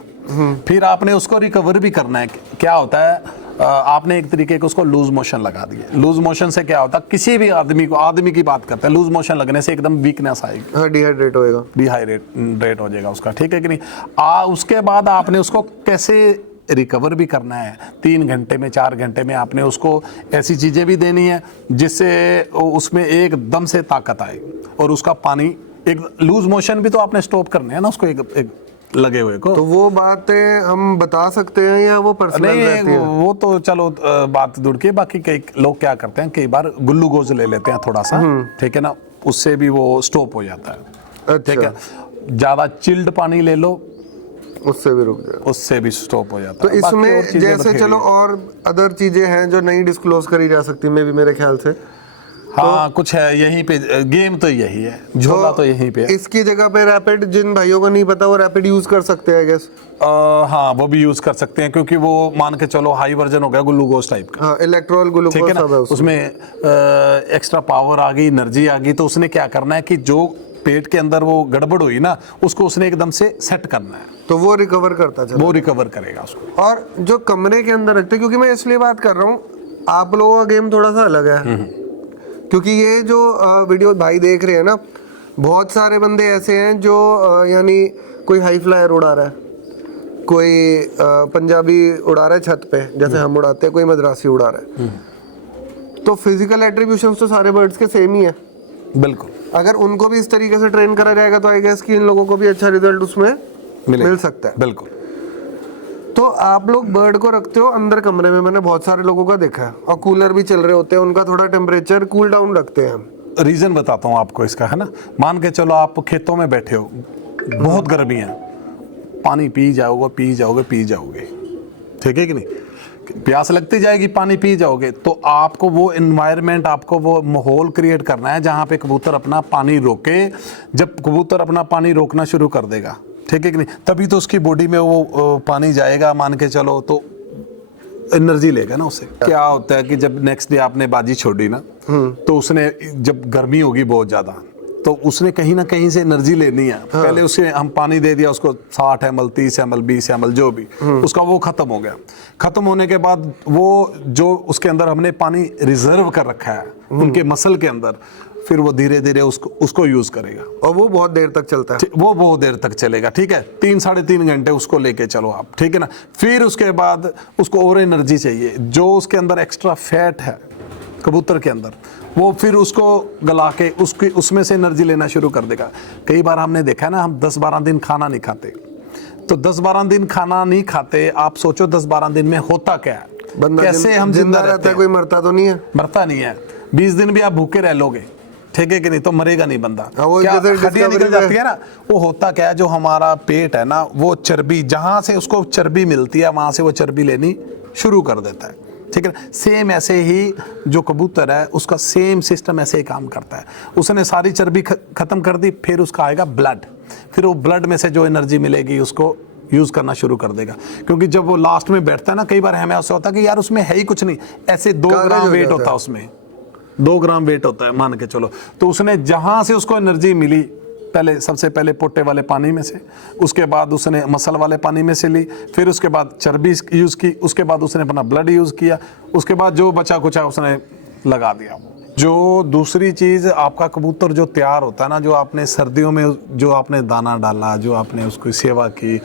फिर आपने उसको रिकवर भी करना है। क्या होता है, आपने एक तरीके को उसको लूज मोशन लगा दिए। लूज मोशन से क्या होता है, किसी भी आदमी की बात करते हैं, लूज मोशन लगने से एकदम वीकनेस आएगी, हाँ, डिहाइड्रेट होएगा, डिहाइड्रेट हो जाएगा उसका, ठीक है कि नहीं। उसके बाद आपने उसको कैसे रिकवर भी करना है, 3 घंटे में 4 घंटे में आपने उसको ऐसी चीजें भी देनी है जिससे उसमें एकदम से ताकत आए, और उसका पानी एक लूज मोशन भी तो आपने स्टॉप करने हैं ना उसको, एक लगे हुए को। तो वो बातें हम बता सकते हैं या वो पर्सनल रहती है? वो तो चलो बात दूर की, बाकी कई लोग क्या करते हैं, कई बार ग्लूकोज ले लेते हैं थोड़ा सा, ठीक है ना, उससे भी वो स्टॉप हो जाता है, ठीक है। ज्यादा चिल्ड पानी ले लो, उससे भी रुक जाएगा, उससे भी स्टॉप हो जाता तो है। इसमें जैसे चलो और अदर चीजें हैं जो नहीं डिस्क्लोज करी जा सकती मेरे ख्याल से, हाँ कुछ है यहीं पे, गेम तो यही है, झोला तो यहीं पे है। इसकी जगह पे रैपिड, जिन भाइयों को नहीं पता वो रैपिड यूज कर सकते हैं गेस। हाँ वो भी यूज कर सकते हैं, क्योंकि वो मान के चलो हाई वर्जन हो गया ग्लूकोज टाइप का, हाँ, इलेक्ट्रोल ठीक है ग्लूकोज ना, सब है उसमें एक्स्ट्रा पावर आ गई, एनर्जी आ गई, तो उसने क्या करना है कि जो पेट के अंदर वो गड़बड़ हुई ना, उसको उसने एकदम से सेट करना है, तो वो रिकवर करता चला, वो रिकवर करेगा उसको। और जो कमरे के अंदर रखते हैं, क्योंकि मैं इसलिए बात कर रहा हूँ, आप लोगों का गेम थोड़ा सा अलग है, क्योंकि ये जो वीडियो भाई देख रहे हैं ना, बहुत सारे बंदे ऐसे हैं जो यानी कोई हाई फ्लायर उड़ा रहा है, कोई पंजाबी उड़ा रहा है छत पे जैसे हम उड़ाते हैं, कोई मद्रासी उड़ा रहा है, तो फिजिकल एट्रीब्यूशंस तो सारे बर्ड्स के सेम ही है। बिल्कुल, अगर उनको भी इस तरीके से ट्रेन करा जाएगा तो आई गेस कि इन लोगों को भी अच्छा रिजल्ट उसमें मिल सकता है। बिल्कुल। तो आप लोग बर्ड को रखते हो अंदर कमरे में, मैंने बहुत सारे लोगों का देखा है, और कूलर भी चल रहे होते हैं, उनका थोड़ा टेम्परेचर कूल डाउन रखते हैं। रीजन बताता हूँ आपको इसका, है ना, मान के चलो आप खेतों में बैठे हो, बहुत गर्मी है, पानी पी जाओगे, ठीक है कि नहीं, प्यास लगती जाएगी, पानी पी जाओगे, तो आपको वो एनवायरनमेंट, आपको वो माहौल क्रिएट करना है जहाँ पे कबूतर अपना पानी रोके। जब कबूतर अपना पानी रोकना शुरू कर देगा, ठीक है कि नहीं, तभी तो उसकी बॉडी में वो पानी जाएगा, मान के चलो, तो एनर्जी लेगा ना उससे। क्या होता है कि जब नेक्स्ट डे आपने बाजी छोड़ी ना, तो उसने जब गर्मी होगी बहुत ज्यादा, तो उसने कहीं ना कहीं से एनर्जी लेनी है। पहले उसे हम पानी दे दिया उसको 60 ml 30 ml 20 ml जो भी, उसका वो खत्म हो गया। खत्म होने के बाद वो जो उसके अंदर हमने पानी रिजर्व कर रखा है उनके मसल के अंदर, फिर वो धीरे धीरे उसको यूज करेगा, और वो बहुत देर तक चलता है, वो बहुत देर तक चलेगा, ठीक है, 3-3.5 घंटे उसको लेके चलो आप, ठीक है ना। फिर उसके बाद उसको और एनर्जी चाहिए, जो उसके अंदर एक्स्ट्रा फैट है कबूतर के अंदर, वो फिर उसको गला के उसमें से एनर्जी लेना शुरू कर देगा। कई बार हमने देखा है ना, हम 10-12 दिन खाना नहीं खाते, तो 10-12 दिन खाना नहीं खाते, आप सोचो 10-12 दिन में होता क्या है, कैसे हम जिंदा रहते हैं। कोई मरता तो नहीं है? मरता नहीं है, 20 दिन भी आप भूखे रह लोगे, ठीक है कि नहीं, तो मरेगा नहीं बंदा। क्या हड्डियां निकल जाती है ना, वो होता क्या है, जो हमारा पेट है ना, वो चर्बी, जहां से उसको चर्बी मिलती है वहां से वो चर्बी लेनी शुरू कर देता है, ठीक है। सेम ऐसे ही जो कबूतर है उसका सेम सिस्टम ऐसे ही काम करता है। उसने सारी चर्बी खत्म कर दी, फिर उसका आएगा ब्लड, फिर वो ब्लड में से जो एनर्जी मिलेगी उसको यूज करना शुरू कर देगा। क्योंकि जब वो लास्ट में बैठता है ना, कई बार हमें ऐसा होता है कि यार उसमें है ही कुछ नहीं, ऐसे 2 ग्राम वेट होता है उसमें, 2 ग्राम वेट होता है मान के चलो, तो उसने जहां से उसको एनर्जी मिली, पहले सबसे पहले पोटे वाले पानी में से, उसके बाद उसने मसल वाले पानी में से ली, फिर उसके बाद चर्बी यूज की, उसके बाद उसने अपना ब्लड यूज किया, उसके बाद जो बचा कुचा उसने लगा दिया। जो दूसरी चीज, आपका कबूतर जो तैयार होता है ना, जो आपने सर्दियों में जो आपने दाना डाला, जो आपने उसकी सेवा की,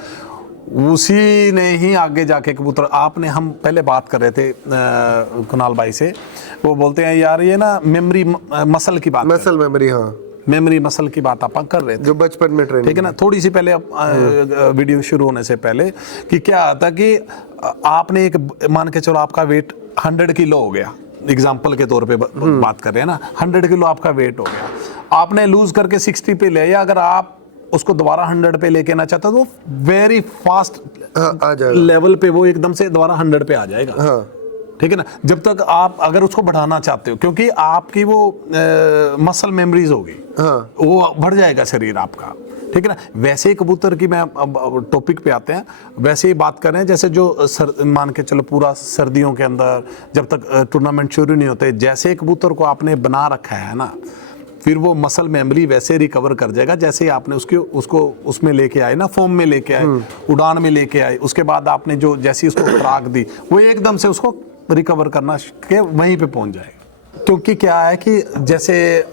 उसी ने ही आगे जाके कबूतर, आपने, हम पहले बात कर रहे थे कुणाल भाई से, वो बोलते हैं यार ये ना मेमोरी मसल की बात, मसल मेमोरी, हाँ, मेमोरी मसल की बात आप कर रहे थे, जो बचपन में ट्रेनिंग, ठीक है ना। थोड़ी सी पहले वीडियो शुरू होने से पहले कि क्या आता कि आपने एक मान के चलो आपका वेट 100 किलो हो गया, एग्जाम्पल के तौर पे बात कर रहे हैं ना, 100 किलो आपका वेट हो गया, आपने लूज करके 60 पे ले, या अगर आप उसको दोबारा 100 पे लेके आना चाहते हो तो वेरी फास्ट आ जाएगा लेवल पे वो एकदम से दोबारा 100 पे आ जाएगा, हाँ ठीक है ना। जब तक आप अगर उसको बढ़ाना चाहते हो, क्योंकि आपकी वो मसल मेमोरीज होगी, हाँ वो बढ़ जाएगा शरीर आपका, ठीक है ना। वैसे ही कबूतर की मैं अब टॉपिक पे आते हैं, वैसे ही बात कर रहे हैं जैसे जो मान के चलो पूरा सर्दियों के अंदर जब तक टूर्नामेंट शुरू नहीं होते, जैसे कबूतर को आपने बना रखा है ना, फिर वो मसल मेमोरी वैसे रिकवर कर जाएगा जैसे ही आपने उसको उसमें लेके आए ना, फॉर्म में लेके आए, उड़ान में लेके आए, उसके बाद आपने जो जैसी उसको खुराक दी वो एकदम से उसको रिकवर करना के वहीं पे पहुंच जाएगा। क्योंकि क्या है कि जैसे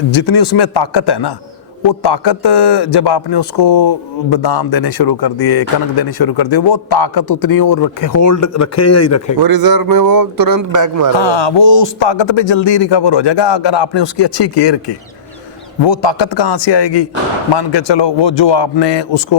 जितनी उसमें ताकत है ना, वो ताकत जब आपने उसको बादाम देने शुरू कर दिए, कनक देने शुरू कर दिए, वो ताकत उतनी और होल्ड रखेगा ही रखेगा, वो रिजर्व में वो तुरंत बैक मारेगा। हाँ, वो उस ताकत पे जल्दी रिकवर हो जाएगा अगर आपने उसकी अच्छी केयर की। वो ताकत कहाँ से आएगी, मान के चलो वो जो आपने उसको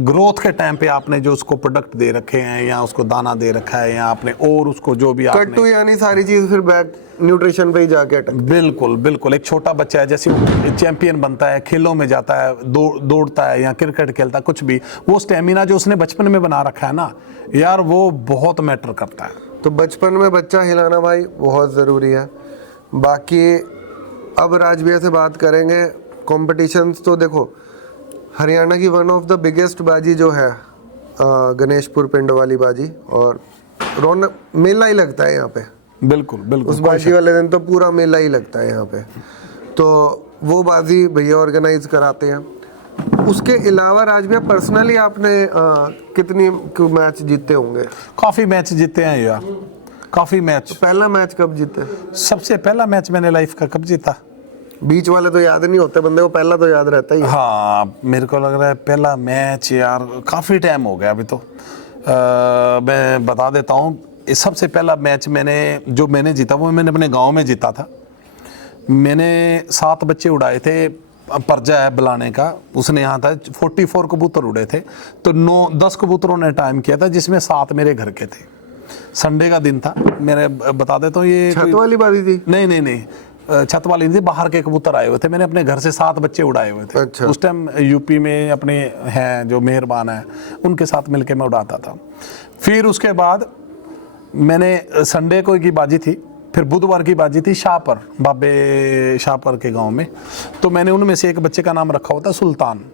ग्रोथ के टाइम पे आपने जो उसको प्रोडक्ट दे रखे हैं, या उसको दाना दे रखा है, या आपने और उसको जो भी आपने कट्टू यानी सारी चीज फिर बैक न्यूट्रिशन पे ही जाके अटक। बिल्कुल बिल्कुल। एक छोटा बच्चा है जैसे चैंपियन बनता है, खेलों में जाता है, दौड़ता है या क्रिकेट खेलता है, कुछ भी, वो स्टेमिना जो उसने बचपन में बना रखा है ना यार, वो बहुत मैटर करता है। तो बचपन में बच्चा हिलाना भाई बहुत ज़रूरी है। बाकी अब राज भैया से बात करेंगे कॉम्पिटिशन्स। तो देखो हरियाणा की वन ऑफ द बिगेस्ट बाजी जो है गणेशपुर पिंड वाली बाजी, और रौनक मेला ही लगता है यहाँ पे। बिल्कुल बिल्कुल। उस बाजी वाले दिन तो पूरा मेला ही लगता है यहाँ पे, तो वो बाजी भैया ऑर्गेनाइज कराते हैं। उसके अलावा राज भैया पर्सनली आपने कितनी मैच जीते होंगे? काफी मैच जीते हैं यार, काफी मैच। पहला मैच कब जीते? सबसे पहला मैच मैंने लाइफ का कब जीता? बीच वाले तो याद नहीं होते बंदे को, पहला तो याद रहता ही है। हाँ, मेरे को लग रहा है पहला मैच यार काफी टाइम हो गया अभी तो। मैं बता देता हूँ, सबसे पहला मैच मैंने जीता वो मैंने अपने गांव में जीता था। मैंने 7 बच्चे उड़ाए थे, पर्जा है बुलाने का, उसने यहाँ था 44 कबूतर उड़े थे, तो 9-10 कबूतरों ने टाइम किया था, जिसमें 7 मेरे घर के थे। संडे का दिन था, मैंने बता देता हूँ ये छत वाली बाजी थी? नहीं, छत वाली नहीं थी, बाहर के कबूतर आए हुए थे। मैंने अपने घर से 7 बच्चे उड़ाए हुए थे। अच्छा। उस टाइम यूपी में अपने हैं जो मेहरबान है, उनके साथ मिलके मैं उड़ाता था। फिर उसके बाद मैंने संडे को की बाजी थी, फिर बुधवार की बाजी थी शाहपुर, बाबे शाहपुर के गांव में। तो मैंने उनमें से एक बच्चे का नाम रखा हुआ था सुल्तान,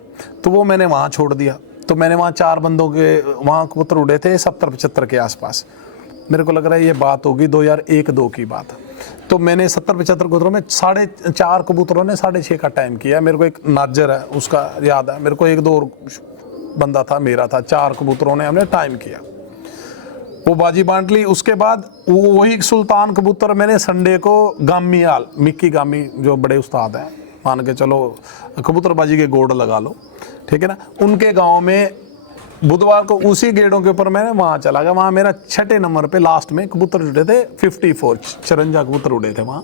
तो वो मैंने वहाँ छोड़ दिया। तो मैंने वहाँ 4 बंदों के वहाँ कबूतर उड़े थे 70-75 के आसपास। मेरे को लग रहा है ये बात होगी 2001-2 की बात। तो मैंने 70-75 कबूतरों में 4.5 कबूतरों ने 6.5 का टाइम किया। मेरे को एक नाजर है उसका याद है, मेरे को 1-2 और बंदा था, मेरा था, 4 कबूतरों ने हमने टाइम किया, वो बाजी बांट ली। उसके बाद वही सुल्तान कबूतर मैंने संडे को गामियाल मिक्की गामी जो बड़े उस्ताद हैं, मान के चलो कबूतरबाजी के गोड़ लगा लो, ठीक है ना, उनके गांव में बुधवार को उसी गेड़ों के ऊपर मैंने वहाँ चला गया। वहाँ मेरा 6ठे नंबर पे लास्ट में कबूतर उड़े थे 54, 54 कबूतर उड़े थे वहाँ।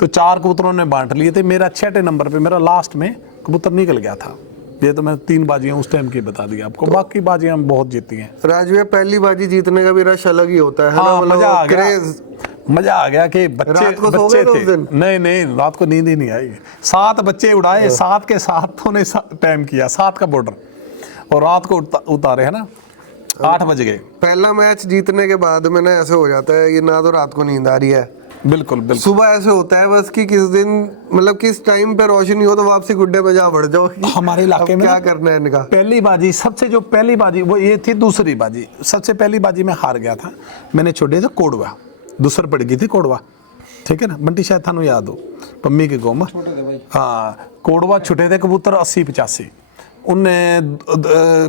तो 4 कबूतरों ने बांट लिए थे, मेरा 6ठे नंबर पे मेरा लास्ट में कबूतर निकल गया था। ये तो मैं 3 बाजियां उस टाइम की बता दी आपको, बाकी बाजियां हम बहुत जीती हैं। राज भैया पहली बाजी जीतने का भी रश अलग ही होता है ना? हाँ, मतलब मजा आ गया, क्रेज। मजा आ गया कि बच्चे रात को सो गए थे उस दिन? नहीं, रात को नींद ही नहीं आई। 7 बच्चे उड़ाए, 7 के 7 ने टाइम किया, 7 का बॉर्डर, और रात को उतारे है ना 8 बज गए। पहला मैच जीतने के बाद में ना ऐसे हो जाता है कि ना तो रात को नींद आ रही है, बिल्कुल, सुबह ऐसे होता है बस कि किस दिन मतलब किस टाइम पे रोशनी हो तो वापसी गुड्डे में जा बढ़ जाओ। हमारे इलाके में क्या करना है इनका। पहली बाजी, सबसे जो पहली बाजी वो ये थी, दूसरी बाजी, सबसे पहली बाजी में हार गया था। मैंने छोड़े थे कोड़वा, दूसर पड़ गई थी कोड़वा, ठीक है ना, बंटी शायद थानू याद हो, पम्मी के गाँव में। हाँ, कोड़वा छुटे थे कबूतर 80-85, उनने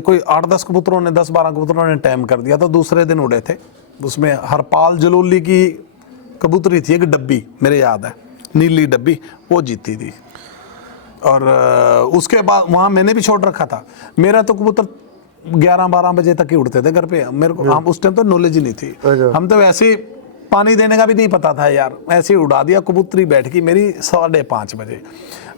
कोई 8-10 कबूतरों ने 10-12 कबूतरों ने टाइम कर दिया, तो दूसरे दिन उड़े थे। उसमें हरपाल जलोली की कबूतरी थी एक डब्बी, मेरे याद है, नीली डब्बी, वो जीती थी। और उसके बाद वहाँ मैंने भी छोड़ रखा था। मेरा तो कबूतर 11-12 बजे तक ही उड़ते थे घर पे। मेरे को हम उस टाइम तो नॉलेज ही नहीं थी, हम तो वैसे पानी देने का भी नहीं पता था यार, ऐसे ही उड़ा दिया। कबूतरी बैठ गई मेरी 5:30 बजे।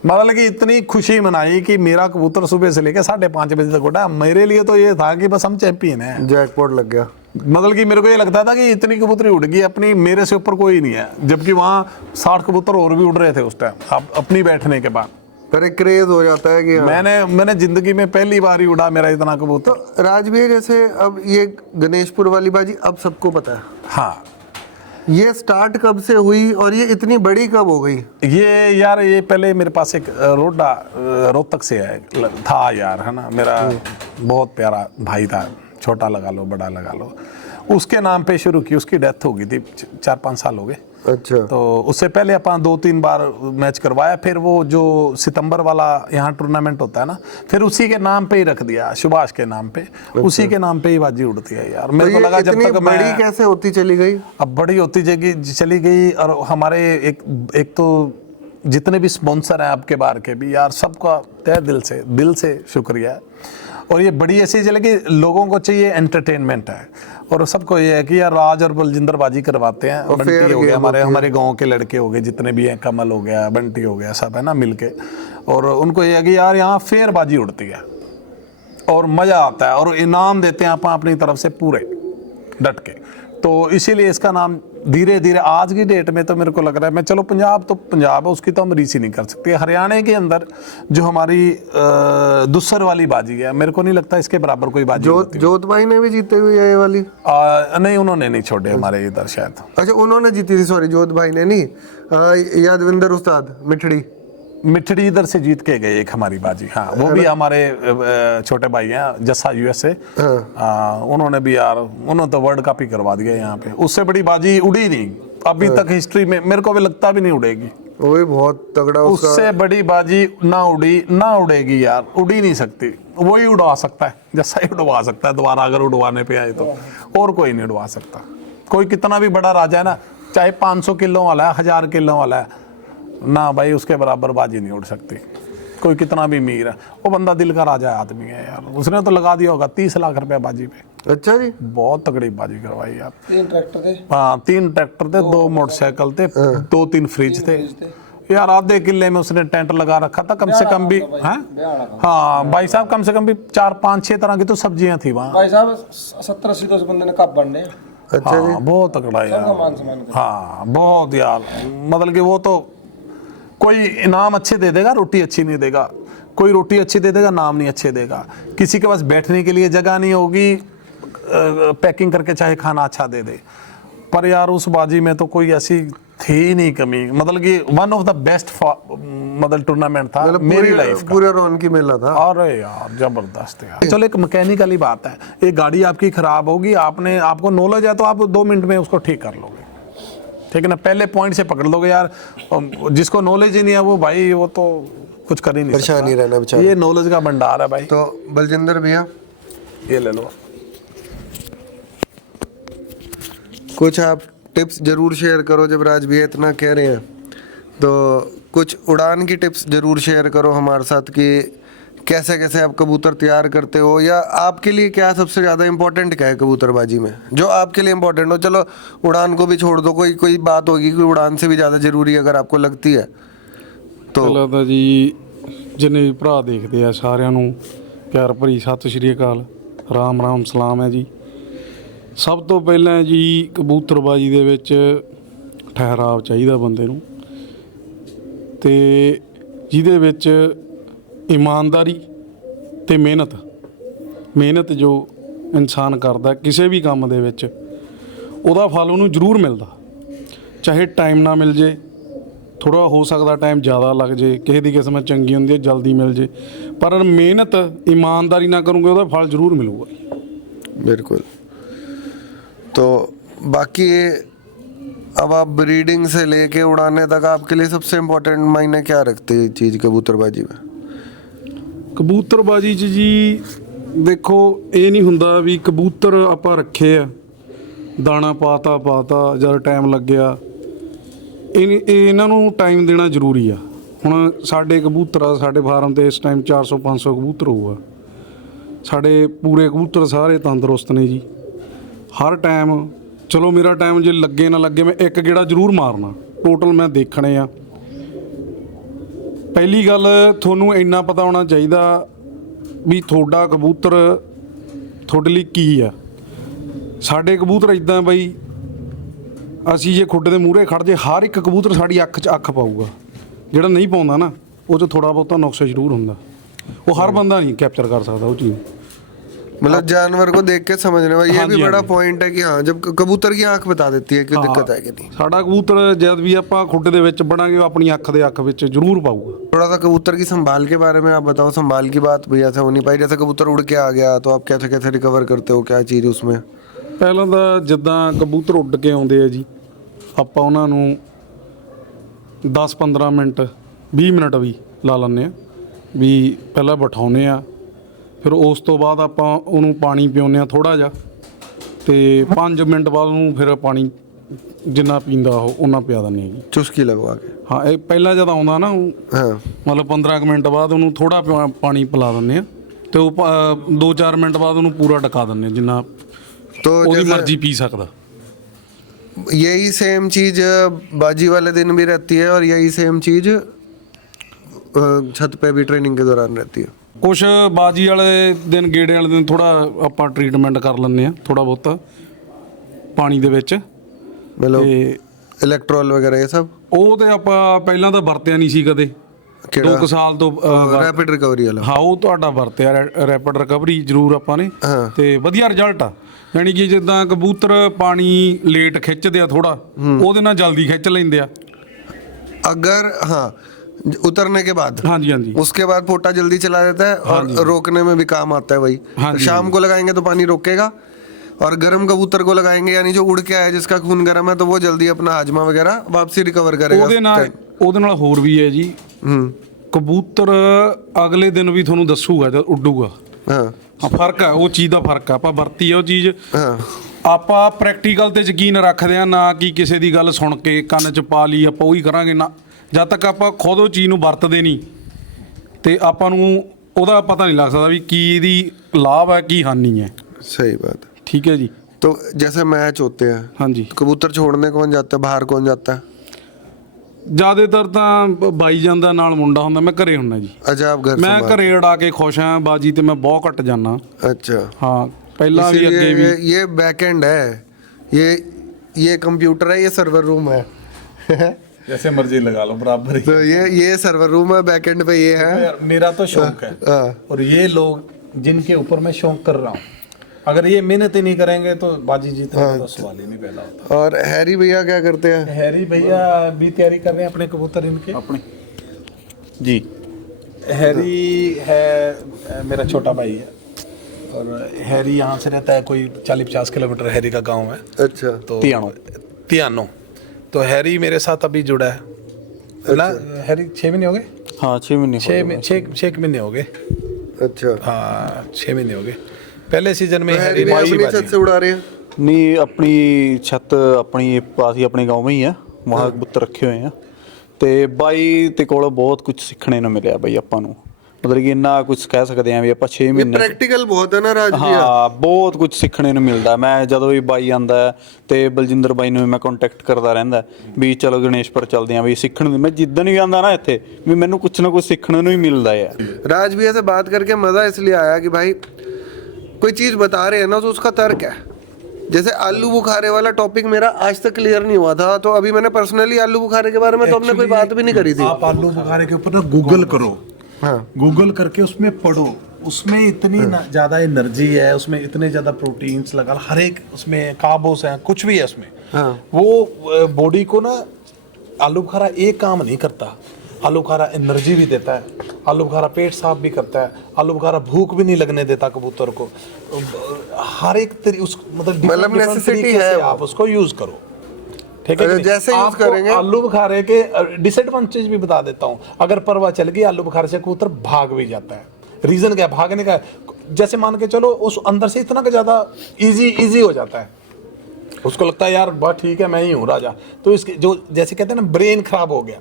मतलब कि इतनी खुशी मनाई कि मेरा कबूतर सुबह से लेकर 5:30 बजे तक उड़ा। मेरे लिए तो ये था कि बस हम चैंपियन हैं, जैकपॉट लग गया। मतलब कि मेरे को ये लगता था कि इतनी कबूतरी उड़ गई अपनी, मेरे से ऊपर कोई नहीं है, जबकि वहाँ 60 कबूतर और भी उड़ रहे थे उस टाइम अपनी बैठने के बाद। पर एक क्रेज हो जाता है कि हाँ। मैंने जिंदगी में पहली बार ही उड़ा मेरा इतना कबूतर। तो राज भैया जैसे अब ये गणेशपुर वाली बाजी अब सबको पता है, हाँ, ये स्टार्ट कब से हुई और ये इतनी बड़ी कब हो गई? ये यार ये पहले मेरे पास एक रोहतक से था यार, है ना, मेरा बहुत प्यारा भाई था, छोटा लगा लो बड़ा लगा लो, उसके नाम पे शुरू की। उसकी डेथ हो गई थी, 4-5 साल हो गए। अच्छा। तो उससे पहले अपन 2-3 बार मैच करवाया, फिर वो जो सितंबर वाला यहाँ टूर्नामेंट होता है ना, फिर उसी के नाम पे ही रख दिया, सुभाष के नाम पे। उसी के नाम पे ही बाजी उड़ती है यार। मेरे को लगा जब तक बड़ी कैसे होती चली गई? अब बड़ी होती चली गई। और हमारे एक तो जितने भी स्पॉन्सर हैं आपके बार के भी यार, सबका तहे दिल से शुक्रिया। और ये बड़ी ऐसी चले कि लोगों को चाहिए एंटरटेनमेंट है, और सबको ये है कि यार राज और बलजिंदर बाजी करवाते हैं। बंटी हो गया, हमारे गांव के लड़के हो गए जितने भी हैं, कमल हो गया, बंटी हो गया, सब है ना मिलके। और उनको ये है कि यार यहाँ फेयर बाजी उड़ती है और मज़ा आता है, और इनाम देते हैं अपन अपनी तरफ से पूरे डट के। तो इसीलिए इसका नाम धीरे धीरे आज की डेट में तो मेरे को लग रहा है, मैं चलो पंजाब है, उसकी तो हम रीस ही नहीं कर सकते। हरियाणा के अंदर जो हमारी दुस्सर वाली बाजी है, मेरे को नहीं लगता इसके बराबर कोई बाजी जोत भाई ने भी जीते हुई है ये वाली? नहीं, उन्होंने नहीं छोड़े हमारे इधर शायद। अच्छा, उन्होंने जीती थी, सॉरी, जोत भाई ने नहीं, यादविंदर उस्ताद मिठड़ी इधर से जीत के गए एक हमारी बाजी। हाँ, वो भी हमारे छोटे भाई हैं, जस्सा USA। उन्होंने भी यार, उन्होंने तो वर्ल्ड कप ही करवा दिया यहाँ पे। उससे बड़ी बाजी उड़ी नहीं अभी तक हिस्ट्री में, मेरे को भी लगता भी नहीं उड़ेगी। वही बहुत तगड़ा उससे बड़ी बाजी ना उड़ेगी यार, उड़ी नहीं सकती। वही उड़वा सकता है, जैसा ही उड़वा सकता है दोबारा, अगर उड़वाने पे आए तो, और कोई नहीं उड़वा सकता। कोई कितना भी बड़ा राजा है ना, चाहे 500 किलो वाला है, 1000 किलो वाला है ना, भाई उसके बराबर बाजी नहीं उड़ सकती। कोई कितना भी अमीर है, वो बंदा दिल का राजा आदमी है यार। उसने तो लगा दिया होगा 30 लाख रुपए बाजी पे। अच्छा जी, बहुत तगड़ी बाजी करवाई यार। 3 ट्रैक्टर थे। हाँ, 3 ट्रैक्टर थे, 2 मोटरसाइकिल थे, 2-3 फ्रिज थे यार। आधे किले में उसने टेंट लगा रखा था, कम से कम भी है। हाँ भाई साहब, कम से कम भी 4-5-6 तरह की तो सब्जियां थी वहाँ भाई साहब। 70-80 बंदे ने कप बनने। अच्छा हाँ, बहुत तगड़ा यार। हाँ बहुत यार, मतलब कि वो तो कोई इनाम अच्छे दे देगा, रोटी अच्छी नहीं देगा। कोई रोटी अच्छी दे देगा, नाम नहीं अच्छे देगा। किसी के पास बैठने के लिए जगह नहीं होगी, पैकिंग करके चाहे खाना अच्छा दे दे। पर यार उस बाजी में तो कोई ऐसी थी ही नहीं कमी, मतलब कि वन ऑफ द बेस्ट मतलब टूर्नामेंट था मेरी लाइफ का। पूरा रौनकी मेला था। अरे यार जबरदस्त यार। चलो एक मैकेनिकली बात है, एक गाड़ी आपकी खराब होगी, आपको नॉलेज है तो आप 2 मिनट में उसको ठीक कर लोगे, ठीक है ना। पहले पॉइंट से पकड़ लोगे यार। जिसको नॉलेज ही नहीं है वो भाई, वो तो कुछ कर ही नहीं सकता। परेशान ही रहना बेचारा। ये नॉलेज का भंडार है भाई। तो बलजिंदर भैया, ये ले लो, कुछ आप टिप्स जरूर शेयर करो। जब राज भैया इतना कह रहे हैं तो कुछ उड़ान की टिप्स जरूर शेयर करो हमारे साथ कि कैसे कैसे आप कबूतर तैयार करते हो, या आपके लिए क्या सबसे ज़्यादा इम्पोर्टेंट क्या है कबूतरबाजी में, जो आपके लिए इम्पोर्टेंट हो। चलो उड़ान को भी छोड़ दो, कोई बात होगी कि उड़ान से भी ज़्यादा ज़रूरी अगर आपको लगती है तो। ਚਲੋ ਤਾਂ ਜੀ ਜਿੰਨੇ ਵੀ ਭਰਾ ਦੇਖਦੇ ਆ ਸਾਰਿਆਂ ਨੂੰ ਪਿਆਰ ਭਰੀ ਸਤਿ ਸ਼੍ਰੀ ਅਕਾਲ, ਰਾਮ ਸਲਾਮ ਹੈ ਜੀ। ਸਭ ਤੋਂ ਪਹਿਲਾਂ ਜੀ ਕਬੂਤਰਬਾਜੀ ਦੇ ਵਿੱਚ ਠਹਿਰਾਵ ਚਾਹੀਦਾ ਬੰਦੇ ਨੂੰ, ਤੇ ਜਿਹਦੇ ਵਿੱਚ ਇਮਾਨਦਾਰੀ ਤੇ ਮਿਹਨਤ ਜੋ ਇਨਸਾਨ ਕਰਦਾ ਕਿਸੇ ਵੀ ਕੰਮ ਦੇ ਵਿੱਚ, ਉਹਦਾ ਫਲ ਉਹਨੂੰ ਜ਼ਰੂਰ ਮਿਲਦਾ। ਚਾਹੇ ਟਾਈਮ ਨਾ ਮਿਲ ਜੇ, ਥੋੜਾ ਹੋ ਸਕਦਾ ਟਾਈਮ ਜ਼ਿਆਦਾ ਲੱਗ ਜੇ, ਕਿਸੇ ਦੀ ਕਿਸਮਤ ਚੰਗੀ ਹੁੰਦੀ ਹੈ ਜਲਦੀ ਮਿਲ ਜੇ, ਪਰ ਮਿਹਨਤ ईमानदारी ਨਾ ਕਰੋਗੇ ਉਹਦਾ ਫਲ ਜ਼ਰੂਰ ਮਿਲੂਗਾ। बिल्कुल। तो बाकी अब आप ब्रीडिंग से लेके उड़ाने तक आपके लिए सबसे इम्पोर्टेंट मायने क्या रखते हैं चीज़ कबूतरबाजी में? ਕਬੂਤਰਬਾਜੀ 'ਚ ਜੀ ਦੇਖੋ, ਇਹ ਨਹੀਂ ਹੁੰਦਾ ਵੀ ਕਬੂਤਰ ਆਪਾਂ ਰੱਖੇ ਆ, ਦਾਣਾ ਪਾਤਾ ਜਦ ਟਾਈਮ ਲੱਗਿਆ, ਇਹਨਾਂ ਨੂੰ ਟਾਈਮ ਦੇਣਾ ਜ਼ਰੂਰੀ ਆ। ਹੁਣ ਸਾਡੇ ਕਬੂਤਰ ਆ, ਸਾਡੇ ਫਾਰਮ 'ਤੇ ਇਸ ਟਾਈਮ 400-500 ਕਬੂਤਰ ਹੋਊਗਾ। ਸਾਡੇ ਪੂਰੇ ਕਬੂਤਰ ਸਾਰੇ ਤੰਦਰੁਸਤ ਨੇ ਜੀ, ਹਰ ਟਾਈਮ ਚਲੋ ਮੇਰਾ ਟਾਈਮ ਜੇ ਲੱਗੇ ਨਾ ਲੱਗੇ ਮੈਂ ਇੱਕ ਗੇੜਾ ਜ਼ਰੂਰ ਮਾਰਨਾ, ਟੋਟਲ ਮੈਂ ਦੇਖਣੇ ਆ। ਪਹਿਲੀ ਗੱਲ ਤੁਹਾਨੂੰ ਇੰਨਾ ਪਤਾ ਹੋਣਾ ਚਾਹੀਦਾ ਵੀ ਤੁਹਾਡਾ ਕਬੂਤਰ ਤੁਹਾਡੇ ਲਈ ਕੀ ਆ। ਸਾਡੇ ਕਬੂਤਰ ਇਦਾਂ ਬਈ, ਅਸੀਂ ਜੇ ਖੁੱਡ ਦੇ ਮੂਹਰੇ ਖੜ ਜੇ ਹਰ ਇੱਕ ਕਬੂਤਰ ਸਾਡੀ ਅੱਖ 'ਚ ਅੱਖ ਪਾਊਗਾ। ਜਿਹੜਾ ਨਹੀਂ ਪਾਉਂਦਾ ਨਾ ਉਹ 'ਚ ਥੋੜਾ ਬਹੁਤਾ ਨੁਕਸ ਜ਼ਰੂਰ ਹੁੰਦਾ, ਉਹ हर बंदा नहीं कैप्चर कर सकता वो चीज़। मतलब जानवर को देख के समझने वाला ये हाँ भी जी, बड़ा हाँ जी। पॉइंट है कि हाँ जब कबूतर की आंख बता देती है कि दिक्कत है कि नहीं। ਸਾਡਾ ਕਬੂਤਰ ਜਦ ਵੀ ਆਪਾਂ ਖੁੱਡ ਦੇ ਵਿੱਚ ਬਣਾਂਗੇ ਉਹ ਆਪਣੀ ਅੱਖ ਦੇ ਅੱਖ ਵਿੱਚ ਜ਼ਰੂਰ ਪਾਊਗਾ। थोड़ा सा कबूतर की संभाल के बारे में आप बताओ। संभाल की बात भैया से हो नहीं पाई, जैसे कबूतर उड़ के आ गया तो आप कैसे कैसे रिकवर करते हो, क्या चीज़ उसमें? ਪਹਿਲਾਂ ਤਾਂ ਜਿੱਦਾਂ ਕਬੂਤਰ ਉੱਡ ਕੇ ਆਉਂਦੇ ਆ ਜੀ, ਆਪਾਂ ਉਹਨਾਂ ਨੂੰ 10-15 ਮਿੰਟ 20 ਮਿੰਟ ਵੀ ਲਾ ਲੈਂਦੇ ਆ ਵੀ ਪਹਿਲਾਂ ਬਿਠਾਉਂਦੇ ਆ, ਫਿਰ ਉਸ ਤੋਂ ਬਾਅਦ ਆਪਾਂ ਉਹਨੂੰ ਪਾਣੀ ਪਿਆਉਂਦੇ ਆ ਥੋੜਾ ਜਿਹਾ, ਤੇ 5 ਮਿੰਟ ਬਾਅਦ ਉਹਨੂੰ ਫਿਰ ਪਾਣੀ ਜਿੰਨਾ ਪੀਂਦਾ ਉਹ ਉਹਨਾਂ ਪਿਆ ਦਿੰਦੇ ਆ ਜੀ। चुस्की लगवा के? ਹਾਂ, ਇਹ ਪਹਿਲਾਂ ਜਦ ਆਉਂਦਾ ਨਾ ਉਹ हाँ ਮਤਲਬ 15 ਕੁ ਮਿੰਟ ਬਾਅਦ ਉਹਨੂੰ ਥੋੜਾ ਪਾਣੀ ਪਿਲਾ ਦਿੰਦੇ ਆ, ਤੇ ਉਹ 2-4 ਮਿੰਟ ਬਾਅਦ ਉਹਨੂੰ ਪੂਰਾ ਡਕਾ ਦਿੰਦੇ ਆ ਜਿੰਨਾ तो ਉਹਦੀ जैसे ਮਰਜ਼ੀ ਪੀ ਸਕਦਾ। यही सेम चीज बाजी वाले दिन भी रहती है और यही सेम चीज छत पे भी ट्रेनिंग के दौरान रहती है? ਕੁਛ ਬਾਜੀ ਵਾਲੇ ਦਿਨ ਗੇੜੇ ਵਾਲੇ ਦਿਨ ਥੋੜਾ ਆਪਾਂ ਟ੍ਰੀਟਮੈਂਟ ਕਰ ਲੈਂਦੇ ਆ ਥੋੜਾ ਬਹੁਤਾ ਪਾਣੀ ਦੇ ਵਿੱਚ, मतलब ਤੇ इलेक्ट्रॉल वगैरह ये सब? ਉਹ ਤੇ ਆਪਾਂ ਪਹਿਲਾਂ ਤਾਂ ਵਰਤਿਆ ਨਹੀਂ ਸੀ ਕਦੇ, 2 ਸਾਲ ਤੋਂ रैपिड रिकवरी वाला? ਹਾਂ ਉਹ ਤੁਹਾਡਾ ਵਰਤਿਆ ਰੈਪਿਡ ਰਿਕਵਰੀ ਜ਼ਰੂਰ ਆਪਾਂ ਨੇ, ਹਾਂ। ਤੇ ਵਧੀਆ ਰਿਜ਼ਲਟ ਆ। ਯਾਨੀ ਕਿ ਜਿੱਦਾਂ ਕਬੂਤਰ ਪਾਣੀ ਲੇਟ ਖਿੱਚਦੇ ਆ ਥੋੜਾ, ਉਹਦੇ ਨਾਲ ਜਲਦੀ ਖਿੱਚ ਲੈਂਦੇ ਆ। अगर हाँ उतरने के बाद, ਹਾਂਜੀ ਹਾਂਜੀ उसके बाद पोटा जल्दी चला देता है और रोकने में भी काम आता है वही। हाँ जी, शाम को लगाएंगे तो पानी रोकेगा, और गर्म कबूतर को लगाएंगे यानी जो उड़ के आया जिसका खून गर्म है तो वो जल्दी अपना हाजमा वगैरह वापसी रिकवर करेगा। ਉਹਦੇ ਨਾਲ ਹੋਰ ਵੀ ਹੈ ਜੀ, ਕਬੂਤਰ ਅਗਲੇ ਦਿਨ ਵੀ ਤੁਹਾਨੂੰ ਦੱਸੂਗਾ ਜਦ ਉੱਡੂਗਾ। हाँ ਹਾਂ, ਫਰਕ ਆ, ਉਹ ਚੀਜ਼ ਦਾ ਫਰਕ ਆ। ਆਪਾਂ ਵਰਤੀ ਆ ਉਹ ਚੀਜ਼, हाँ ਆਪਾਂ ਪ੍ਰੈਕਟੀਕਲ ਤੇ ਯਕੀਨ ਰੱਖਦੇ ਆ, ਨਾ ਕਿ ਕਿਸੇ ਦੀ ਗੱਲ ਸੁਣ ਕੇ ਕੰਨ 'ਚ ਪਾ ਲਈ ਆਪਾਂ ਉਹੀ ਕਰਾਂਗੇ ਨਾ। ਜਦ ਤੱਕ ਆਪਾਂ ਖੁਦ ਉਹ ਚੀਜ਼ ਨੂੰ ਵਰਤਦੇ ਨਹੀਂ ਤੇ ਆਪਾਂ ਨੂੰ ਉਹਦਾ ਪਤਾ ਨਹੀਂ ਲੱਗ ਸਕਦਾ ਵੀ ਕੀ ਇਹਦੀ ਲਾਭ ਹੈ ਕੀ ਹਾਨੀ ਹੈ। सही बात है। ਠੀਕ ਹੈ ਜੀ। तो जैसे मैच होते हैं, ਹਾਂਜੀ, कबूतर छोड़ने कौन जाता है, बाहर कौन जाता है? ਜ਼ਿਆਦਾਤਰ ਤਾਂ ਬਾਈ ਜਾਂਦਾ, ਨਾਲ ਮੁੰਡਾ ਹੁੰਦਾ, ਮੈਂ ਘਰੇ ਹੁੰਦਾ ਜੀ। अच्छा आप घर ਮੈਂ संभाल- ਘਰੇ ਉਡਾ ਕੇ ਖੁਸ਼ ਹਾਂ ਬਾਜੀ ਤੇ ਮੈਂ ਬਹੁਤ ਘੱਟ ਜਾਂਦਾ। अच्छा ਹਾਂ, ਪਹਿਲਾਂ ਵੀ ਅੱਗੇ इसीलिए ਵੀ। ये बैकएंड है, ये कंप्यूटर है, ये सर्वर रूम है। जैसे मर्जी लगा लो बराबर ही। तो ये सर्वर रूम है, बैकएंड पे ये है। यार मेरा तो शौक है, हाँ। और ये लोग जिनके ऊपर मैं शौक कर रहा हूँ, अगर ये मेहनत ही नहीं करेंगे तो बाजी जीतने का तो सवाल ही नहीं पैदा होता। और हैरी भैया क्या करते हैं? हैरी भैया भी तैयारी कर रहे हैं अपने कबूतर इनके अपने जी। हैरी है मेरा छोटा भाई है, और हैरी यहाँ से रहता है कोई 40-50 किलोमीटर हैरी का गांव है। अच्छा तो तियानो। तियानो। तो हैरी मेरे साथ अभी जुड़ा है ना। हैरी 6 महीने हो गए, हाँ 6 महीने हो गए। 6 महीने हो गए। अच्छा। हाँ 6 महीने हो गए। पहले सीजन में तो हैरी हैरी ने ने अपनी बाजी- छत से उड़ा रहे हैं? नहीं, अपनी छत अपनी पास ही अपने गांव में ही है, वहाँ कबूतर रखे हुए हैं। ਤੇ ਬਾਈ ਤੇ ਕੋਲ ਬਹੁਤ ਕੁਝ ਸਿੱਖਣੇ ਨੂੰ ਮਿਲਿਆ ਬਈ ਆਪਾਂ ਨੂੰ, ਮਤਲਬ ਕਿ ਇੰਨਾ ਕੁਝ ਕਹਿ ਸਕਦੇ ਆ ਵੀ ਆਪਾਂ 6 ये ਮਹੀਨੇ प्रैक्टिकल बहुत है ना राज भैया। ਹਾਂ ਬਹੁਤ ਕੁਝ ਸਿੱਖਣੇ ਨੂੰ ਮਿਲਦਾ। ਮੈਂ ਜਦੋਂ ਵੀ ਬਾਈ ਆਂਦਾ ਤੇ ਬਲਜਿੰਦਰ ਬਾਈ ਨੂੰ ਵੀ ਮੈਂ ਕੰਟੈਕਟ ਕਰਦਾ ਰਹਿੰਦਾ ਵੀ ਚਲੋ ਗਣੇਸ਼ਪੁਰ ਚੱਲਦੇ ਆਂ ਵੀ ਸਿੱਖਣ ਨੂੰ। ਮੈਂ ਜਿੱਦਣ ਵੀ ਆਂਦਾ ਨਾ ਇੱਥੇ ਵੀ ਮੈਨੂੰ ਕੁਝ ਨਾ ਕੁਝ ਸਿੱਖਣ ਨੂੰ ਹੀ ਮਿਲਦਾ ਹੈ। राज भैया से बात करके मजा इसलिए आया कि भाई कोई चीज बता रहे हैं ना तो उसका तर्क है। जैसे आलू बुखारे वाला टॉपिक मेरा आज तक क्लियर नहीं हुआ था, तो अभी मैंने पर्सनली आलू बुखारे के बारे में तो हमने कोई बात भी नहीं करी थी। आप आलू बुखारे के ऊपर ना गूगल करो, हाँ गूगल करके उसमें पढ़ो, उसमें इतनी ज़्यादा एनर्जी है, उसमें इतने ज़्यादा प्रोटीन्स लगा, हर एक उसमें कार्बोस हैं, कुछ भी है उसमें। हाँ वो बॉडी को ना आलू बुखारा एक काम नहीं करता। आलू बुखारा एनर्जी भी देता है, आलू बुखारा पेट साफ भी करता है, आलू बुखारा भूख भी नहीं लगने देता कबूतर को। हर एक उस मतलब different necessity तरीके है से वो। आप उसको यूज करो। ठीक है कि नहीं? जैसे यूज आपको करेंगे। आलू बुखारे के डिसएडवांटेज भी बता देता हूँ। अगर परवा चल गई आलू बुखारे से कबूतर भाग भी जाता है। रीजन क्या है भागने का? जैसे मान के चलो उस अंदर से इतना ज्यादा इजी हो जाता है, उसको लगता है यार बस ठीक है मैं ही हूँ राजा। तो इसके जो जैसे कहते हैं ना ब्रेन खराब हो गया,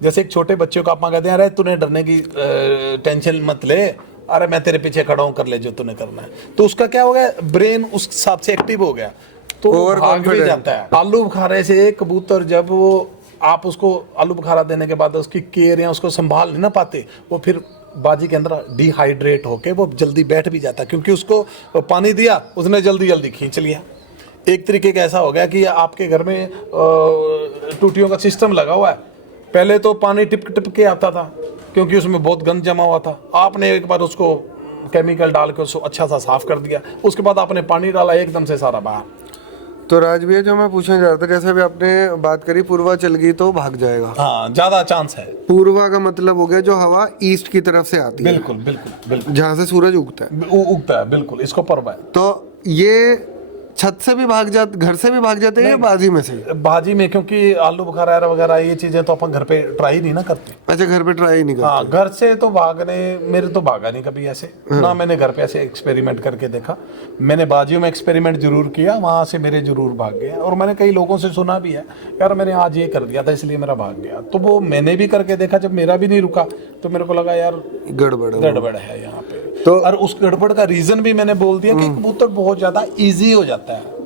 जैसे एक छोटे बच्चे को आप कहते हैं अरे तूने डरने की टेंशन मत ले, अरे मैं तेरे पीछे खड़ा हूँ कर ले जो तूने करना है, तो उसका क्या हो गया ब्रेन उस हिसाब से एक्टिव हो गया। तो वो Over भाग भी confident। जाता है। आलू बुखारे से कबूतर जब वो आप उसको आलू बुखारा देने के बाद उसकी केयर या उसको संभाल नहीं ना पाते, वो फिर बाजी के अंदर डिहाइड्रेट होके वो जल्दी बैठ भी जाता है, क्योंकि उसको पानी दिया, उसने जल्दी जल्दी खींच लिया। एक तरीके का ऐसा हो गया कि आपके घर में टूटियों का सिस्टम लगा हुआ है। पहले तो पानी टिप टिप के आता था, क्योंकि उसमें बहुत गंद जमा हुआ था। आपने एक बार उसको केमिकल डाल के उसको अच्छा सा साफ कर दिया, उसके बाद आपने पानी डाला, एकदम से सारा बाहर। तो राज भैया, जो मैं पूछना चाह रहा था, जैसे अभी आपने बात करी पूर्वा चल गई तो भाग जाएगा। हाँ, ज्यादा चांस है। पूर्वा का मतलब हो गया जो हवा ईस्ट की तरफ से आती है, बिल्कुल बिल्कुल बिल्कुल, जहाँ से सूरज उगता है। उगता है, बिल्कुल, इसको पर्व है। तो ये छत से भी भाग जाते, घर से भी भाग जाते हैं या बाजी में से? बाजी में, क्योंकि आलू बुखारा वगैरह ये चीजें तो अपन घर पे ट्राई नहीं ना करते। अच्छा, घर पे ट्राई नहीं करते? हाँ, घर से तो भागने, मेरे तो भागा नहीं कभी ऐसे, ना मैंने घर पे ऐसे एक्सपेरिमेंट करके देखा। मैंने बाजियों में एक्सपेरिमेंट जरूर किया, वहां से मेरे जरूर भाग गया। और मैंने कई लोगों से सुना भी है, यार मैंने आज ये कर दिया था इसलिए मेरा भाग गया। तो वो मैंने भी करके देखा, जब मेरा भी नहीं रुका तो मेरे को लगा यार गड़बड़ है यहाँ पे। तो और उस गड़बड़ का रीजन भी मैंने बोल दिया कि कबूतर बहुत ज्यादा इजी हो जाता है।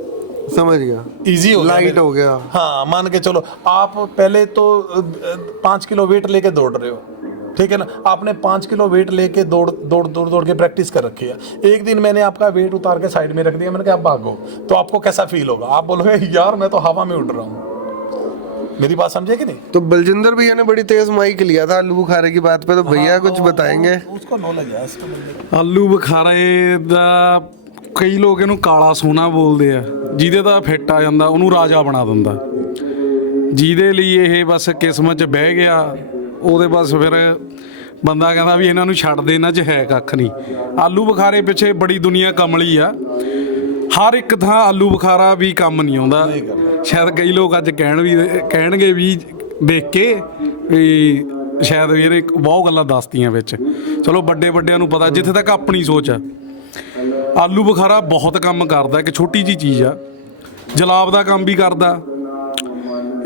समझ गया, इजी हो लाइट हो गया। हाँ, मान के चलो, आप पहले तो 5 किलो वेट लेके दौड़ रहे हो, ठीक है ना। आपने 5 किलो वेट लेके दौड़ के प्रैक्टिस कर रखी है। एक दिन मैंने आपका वेट उतार के साइड में रख दिया, मैंने कहा आप भागो, तो आपको कैसा फील होगा? आप बोलोगे यार मैं तो हवा में उड़ रहा हूँ। मेरी बात समझे कि नहीं? तो बलजिंदर भैया ने बड़ी तेज माइक लिया था आलू बुखारे की बात पे, तो भैया कुछ बताएंगे? उसको नॉलेज है इसको बंदे। ਆਲੂ ਬੁਖਾਰੇ ਦਾ ਕਈ ਲੋਕ ਇਹਨੂੰ ਕਾਲਾ ਸੋਨਾ ਬੋਲਦੇ ਆ, ਜਿਹਦੇ ਦਾ ਫਿੱਟ ਆ ਜਾਂਦਾ ਉਹਨੂੰ ਰਾਜਾ ਬਣਾ ਦਿੰਦਾ। ਜਿਹਦੇ ਲਈ ਇਹ ਬਸ ਕਿਸਮਤ 'ਚ ਬਹਿ ਗਿਆ, ਉਹਦੇ ਬਸ ਫਿਰ ਬੰਦਾ ਕਹਿੰਦਾ ਵੀ ਇਹਨਾਂ ਨੂੰ ਛੱਡ ਦੇ, ਇਹਨਾਂ 'ਚ ਹੈ ਕੱਖ ਨਹੀਂ। ਆਲੂ ਬੁਖਾਰੇ ਪਿੱਛੇ ਬੜੀ ਦੁਨੀਆ ਕਮਲੀ ਆ। ਹਰ ਇੱਕ ਥਾਂ ਆਲੂ ਬੁਖਾਰਾ ਵੀ ਕੰਮ ਨਹੀਂ ਆਉਂਦਾ। ਸ਼ਾਇਦ ਕਈ ਲੋਕ ਅੱਜ ਕਹਿਣਗੇ ਵੀ ਦੇਖ ਕੇ ਵੀ ਸ਼ਾਇਦ ਵੀਰੇ ਬਹੁਤ ਗੱਲਾਂ ਦੱਸਤੀਆਂ ਵਿੱਚ। ਚਲੋ ਵੱਡੇ ਵੱਡਿਆਂ ਨੂੰ ਪਤਾ, ਜਿੱਥੇ ਤੱਕ ਆਪਣੀ ਸੋਚ ਆ। ਆਲੂ ਬੁਖਾਰਾ ਬਹੁਤ ਕੰਮ ਕਰਦਾ, ਇੱਕ ਛੋਟੀ ਜੀ ਚੀਜ਼ ਆ, ਜਲਾਬ ਦਾ ਕੰਮ ਵੀ ਕਰਦਾ,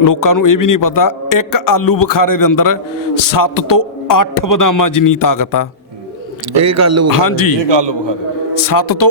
ਲੋਕਾਂ ਨੂੰ ਇਹ ਵੀ ਨਹੀਂ ਪਤਾ, ਇੱਕ ਆਲੂ ਬੁਖਾਰੇ ਦੇ ਅੰਦਰ 7 ਤੋਂ 8 ਬਦਾਮਾਂ ਜਿੰਨੀ ਤਾਕਤ ਆ। ਇੱਕ ਆਲੂ ਬੁਖਾਰਾ? ਹਾਂਜੀ, ਇੱਕ ਆਲੂ ਬੁਖਾਰੇ 7 ਤੋਂ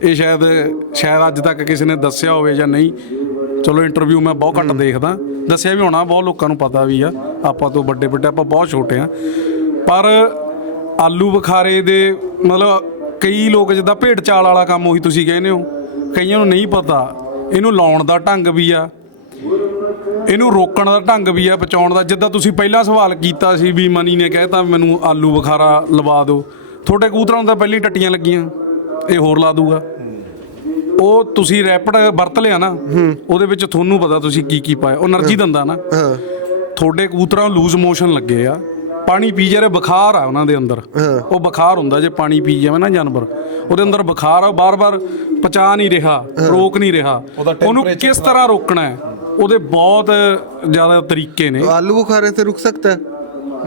ਇਹ ਸ਼ਾਇਦ ਅੱਜ ਤੱਕ ਕਿਸੇ ਨੇ ਦੱਸਿਆ ਹੋਵੇ ਜਾਂ ਨਹੀਂ। ਚਲੋ ਇੰਟਰਵਿਊ ਮੈਂ ਬਹੁਤ ਘੱਟ ਦੇਖਦਾ, ਦੱਸਿਆ ਵੀ ਹੋਣਾ, ਬਹੁਤ ਲੋਕਾਂ ਨੂੰ ਪਤਾ ਵੀ ਆ। ਆਪਾਂ ਤੋਂ ਵੱਡੇ ਆਪਾਂ ਬਹੁਤ ਛੋਟੇ ਆ। ਪਰ ਆਲੂ ਬੁਖਾਰੇ ਦੇ ਮਤਲਬ ਕਈ ਲੋਕ ਜਿੱਦਾਂ ਭੇਡ ਚਾਲ ਵਾਲਾ ਕੰਮ ਉਹੀ ਤੁਸੀਂ ਕਹਿੰਦੇ ਹੋ, ਕਈਆਂ ਨੂੰ ਨਹੀਂ ਪਤਾ। ਇਹਨੂੰ ਲਾਉਣ ਦਾ ਢੰਗ ਵੀ ਆ, ਇਹਨੂੰ ਰੋਕਣ ਦਾ ਢੰਗ ਵੀ ਆ, ਬਚਾਉਣ ਦਾ। ਜਿੱਦਾਂ ਤੁਸੀਂ ਪਹਿਲਾਂ ਸਵਾਲ ਕੀਤਾ ਸੀ ਵੀ ਮਨੀ ਨੇ ਕਹਿਤਾ ਮੈਨੂੰ ਆਲੂ ਬੁਖਾਰਾ ਲਵਾ ਦਿਓ, ਤੁਹਾਡੇ ਕਬੂਤਰਾਂ ਨੂੰ ਤਾਂ ਪਹਿਲਾਂ ਹੀ ਟੱਟੀਆਂ ਲੱਗੀਆਂ, ਇਹ ਹੋਰ ਲਾ ਦੂਗਾ। ਉਹ ਤੁਸੀਂ ਰੈਪਿਡ ਵਰਤ ਲਿਆ ਨਾ, ਉਹਦੇ ਵਿੱਚ ਤੁਹਾਨੂੰ ਪਤਾ ਤੁਸੀਂ ਕੀ ਪਾਇਆ, ਉਹ એનર્ਜੀ ਦਿੰਦਾ ਨਾ। ਤੁਹਾਡੇ ਕਬੂਤਰਾਂ ਨੂੰ ਲੂਜ਼ ਮੋਸ਼ਨ ਲੱਗੇ ਆ, ਪਾਣੀ ਪੀ ਜਾ ਰਹੇ, ਬੁਖਾਰ ਆ ਉਹਨਾਂ ਦੇ ਅੰਦਰ। ਉਹ ਬੁਖਾਰ ਹੁੰਦਾ ਜੇ ਪਾਣੀ ਪੀ ਜਾਵੇ ਨਾ ਜਾਨਵਰ, ਉਹਦੇ ਅੰਦਰ ਬੁਖਾਰ ਆ, ਬਾਰ-ਬਾਰ ਪਚਾ ਨਹੀਂ ਰਿਹਾ, ਰੋਕ ਨਹੀਂ ਰਿਹਾ। ਉਹਨੂੰ ਕਿਸ ਤਰ੍ਹਾਂ ਰੋਕਣਾ ਹੈ, ਉਹਦੇ ਬਹੁਤ ਜ਼ਿਆਦਾ ਤਰੀਕੇ ਨੇ। ਆਲੂ ਬੁਖਾਰੇ से रुक सकता है?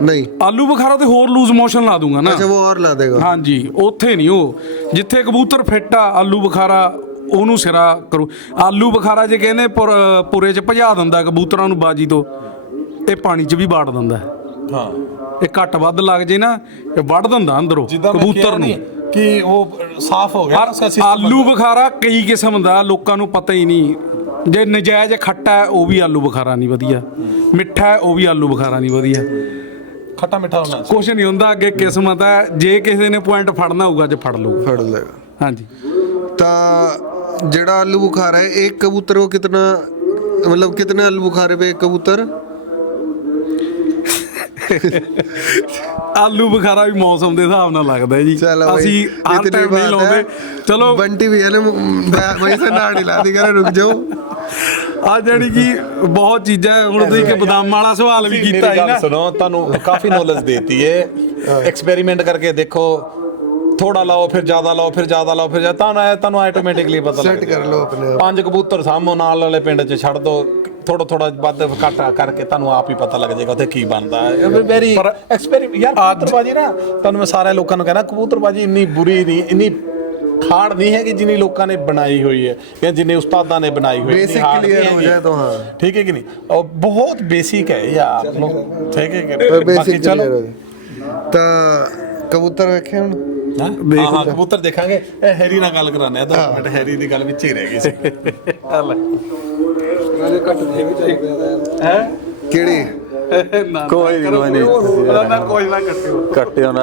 नहीं, ਆਲੂ ਬੁਖਾਰਾ ਤੇ ਹੋਰ ਲੂਜ਼ ਮੋਸ਼ਨ ਲਾ ਦੂੰਗਾ ਨਾ। अच्छा, वो और ला देगा? ਹਾਂਜੀ, ਉੱਥੇ ਨਹੀਂ। ਉਹ ਜਿੱਥੇ ਕਬੂਤਰ ਫਿੱਟ ਆ, ਆਲੂ ਬੁਖਾਰਾ ਉਹਨੂੰ ਸਿਰਾ ਕਰੂ। ਆਲੂ ਬੁਖਾਰਾ ਜੇ ਕਹਿੰਦੇ ਪੁਰੇ 'ਚ ਭਜਾ ਦਿੰਦਾ ਕਬੂਤਰਾਂ ਨੂੰ ਬਾਜੀ ਤੋਂ, ਇਹ ਪਾਣੀ 'ਚ ਵੀ ਬਾੜ ਦਿੰਦਾ। ਹਾਂ, ਇਹ ਘੱਟ ਵੱਧ ਲੱਗ ਜੇ ਨਾ, ਇਹ ਵੱਢ ਦਿੰਦਾ ਅੰਦਰੋਂ ਕਬੂਤਰ ਨੂੰ। ਕਿ ਉਹ ਸਾਫ਼ ਹੋ ਗਿਆ ਨਾ। ਆਲੂ ਬੁਖਾਰਾ ਕਈ ਕਿਸਮ ਦਾ, ਲੋਕਾਂ ਨੂੰ ਪਤਾ ਹੀ ਨਹੀਂ। ਜੇ ਨਜਾਇਜ਼ ਖੱਟਾ ਹੈ ਉਹ ਵੀ ਆਲੂ ਬੁਖਾਰਾ ਨਹੀਂ ਵਧੀਆ, ਮਿੱਠਾ ਹੈ ਉਹ ਵੀ ਆਲੂ ਬੁਖਾਰਾ ਨਹੀਂ ਵਧੀਆ। ਖੱਟਾ ਮਿੱਠਾ ਹੋਣਾ ਕੁਛ ਨਹੀਂ ਹੁੰਦਾ, ਅੱਗੇ ਕਿਸਮਤ ਹੈ। ਜੇ ਕਿਸੇ ਨੇ ਪੁਆਇੰਟ ਫੜਨਾ ਹੋਊਗਾ ਅੱਜ ਫੜ ਲਊ। फड़ लेगा। ਹਾਂਜੀ। तो जड़ा आलू बुखारा है, एक कबूतर को कितना, मतलब कितने आलू बुखारे पे एक कबूतर? ਆਲੂ ਬੁਖਾਰਾ ਵੀ ਮੌਸਮ ਦੇ ਹਿਸਾਬ ਨਾਲ ਲੱਗਦਾ ਜੀ। ਅਸੀਂ ਹਰ ਟਾਈਮ ਨਹੀਂ ਲਾਉਂਦੇ। ਚਲੋ बंटी भैया ने वहीं से नाड़ हिला दी, कह रहे रुक जाओ। ਆ ਜਿਹੜੀ ਕਿ ਬਹੁਤ ਚੀਜ਼ਾਂ, ਹੁਣ ਤੁਸੀਂ ਕਿ ਬਦਾਮ ਵਾਲਾ ਸਵਾਲ ਵੀ ਕੀਤਾ ਹੈ ਨਾ। सुनो, ਤੁਹਾਨੂੰ ਕਾਫੀ ਨੌਲੇਜ ਦੇਤੀ ਹੈ। ਐਕਸਪੈਰੀਮੈਂਟ ਕਰਕੇ ਦੇਖੋ, ਥੋੜਾ ਲਾਓ, ਫਿਰ ਜ਼ਿਆਦਾ ਲਾਓ, ਫਿਰ ਜ਼ਿਆਦਾ ਲਾਓ, ਫਿਰ ਤੁਹਾਨੂੰ ਆਟੋਮੈਟਿਕਲੀ ਪਤਾ ਲੱਗ सेट कर लो अपने आप। 5 ਕਬੂਤਰ ਸਾਹਮਣੇ ਨਾਲ ਵਾਲੇ ਪਿੰਡ 'ਚ ਛੱਡ ਦੋ, ਥੋੜਾ ਵੱਧ ਘੱਟ ਕਰਕੇ ਤੁਹਾਨੂੰ ਆਪ ਹੀ ਪਤਾ ਲੱਗ ਜਾਏਗਾ ਉੱਥੇ ਕੀ ਬਣਦਾ ਹੈ। ਵੈਰੀ ਐਕਸਪੈਰੀਮੈਂਟ ਯਾਰ। ਕਬੂਤਰਬਾਜੀ ਨਾ, ਤੁਹਾਨੂੰ ਮੈਂ ਸਾਰੇ ਲੋਕਾਂ ਨੂੰ ਕਹਿਣਾ, ਕਬੂਤਰਬਾਜੀ ਇੰਨੀ ਬੁਰੀ ਨਹੀਂ, ਇੰਨੀ ਹਾਰਡ ਨਹੀਂ ਹੈ ਕਿ ਜਿੰਨੀ ਲੋਕਾਂ ਨੇ ਬਣਾਈ ਹੋਈ ਹੈ ਜਾਂ ਜਿੰਨੇ ਉਸਤਾਦਾਂ ਨੇ ਬਣਾਈ ਹੋਈ ਹੈ। बेसिक क्लियर हो जाए तो हाँ, ठीक है कि नहीं? और बहुत बेसिक है यार, ठीक है कि तो नहीं? बाकी बेसिक चलो। क्लियर हो जाए। तो कबूतर रखे हम हाँ हाँ कबूतर देखेंगे हैरी ना गल कराने हैं 2 मिनट हैरी की गल विच ही रह गई सी ਕਿਹੜੀ ਕੋਈ ਨਹੀਂ ਕੋਈ ਨਾ ਕੱਟਿਓ ਕੱਟਿਓ ਨਾ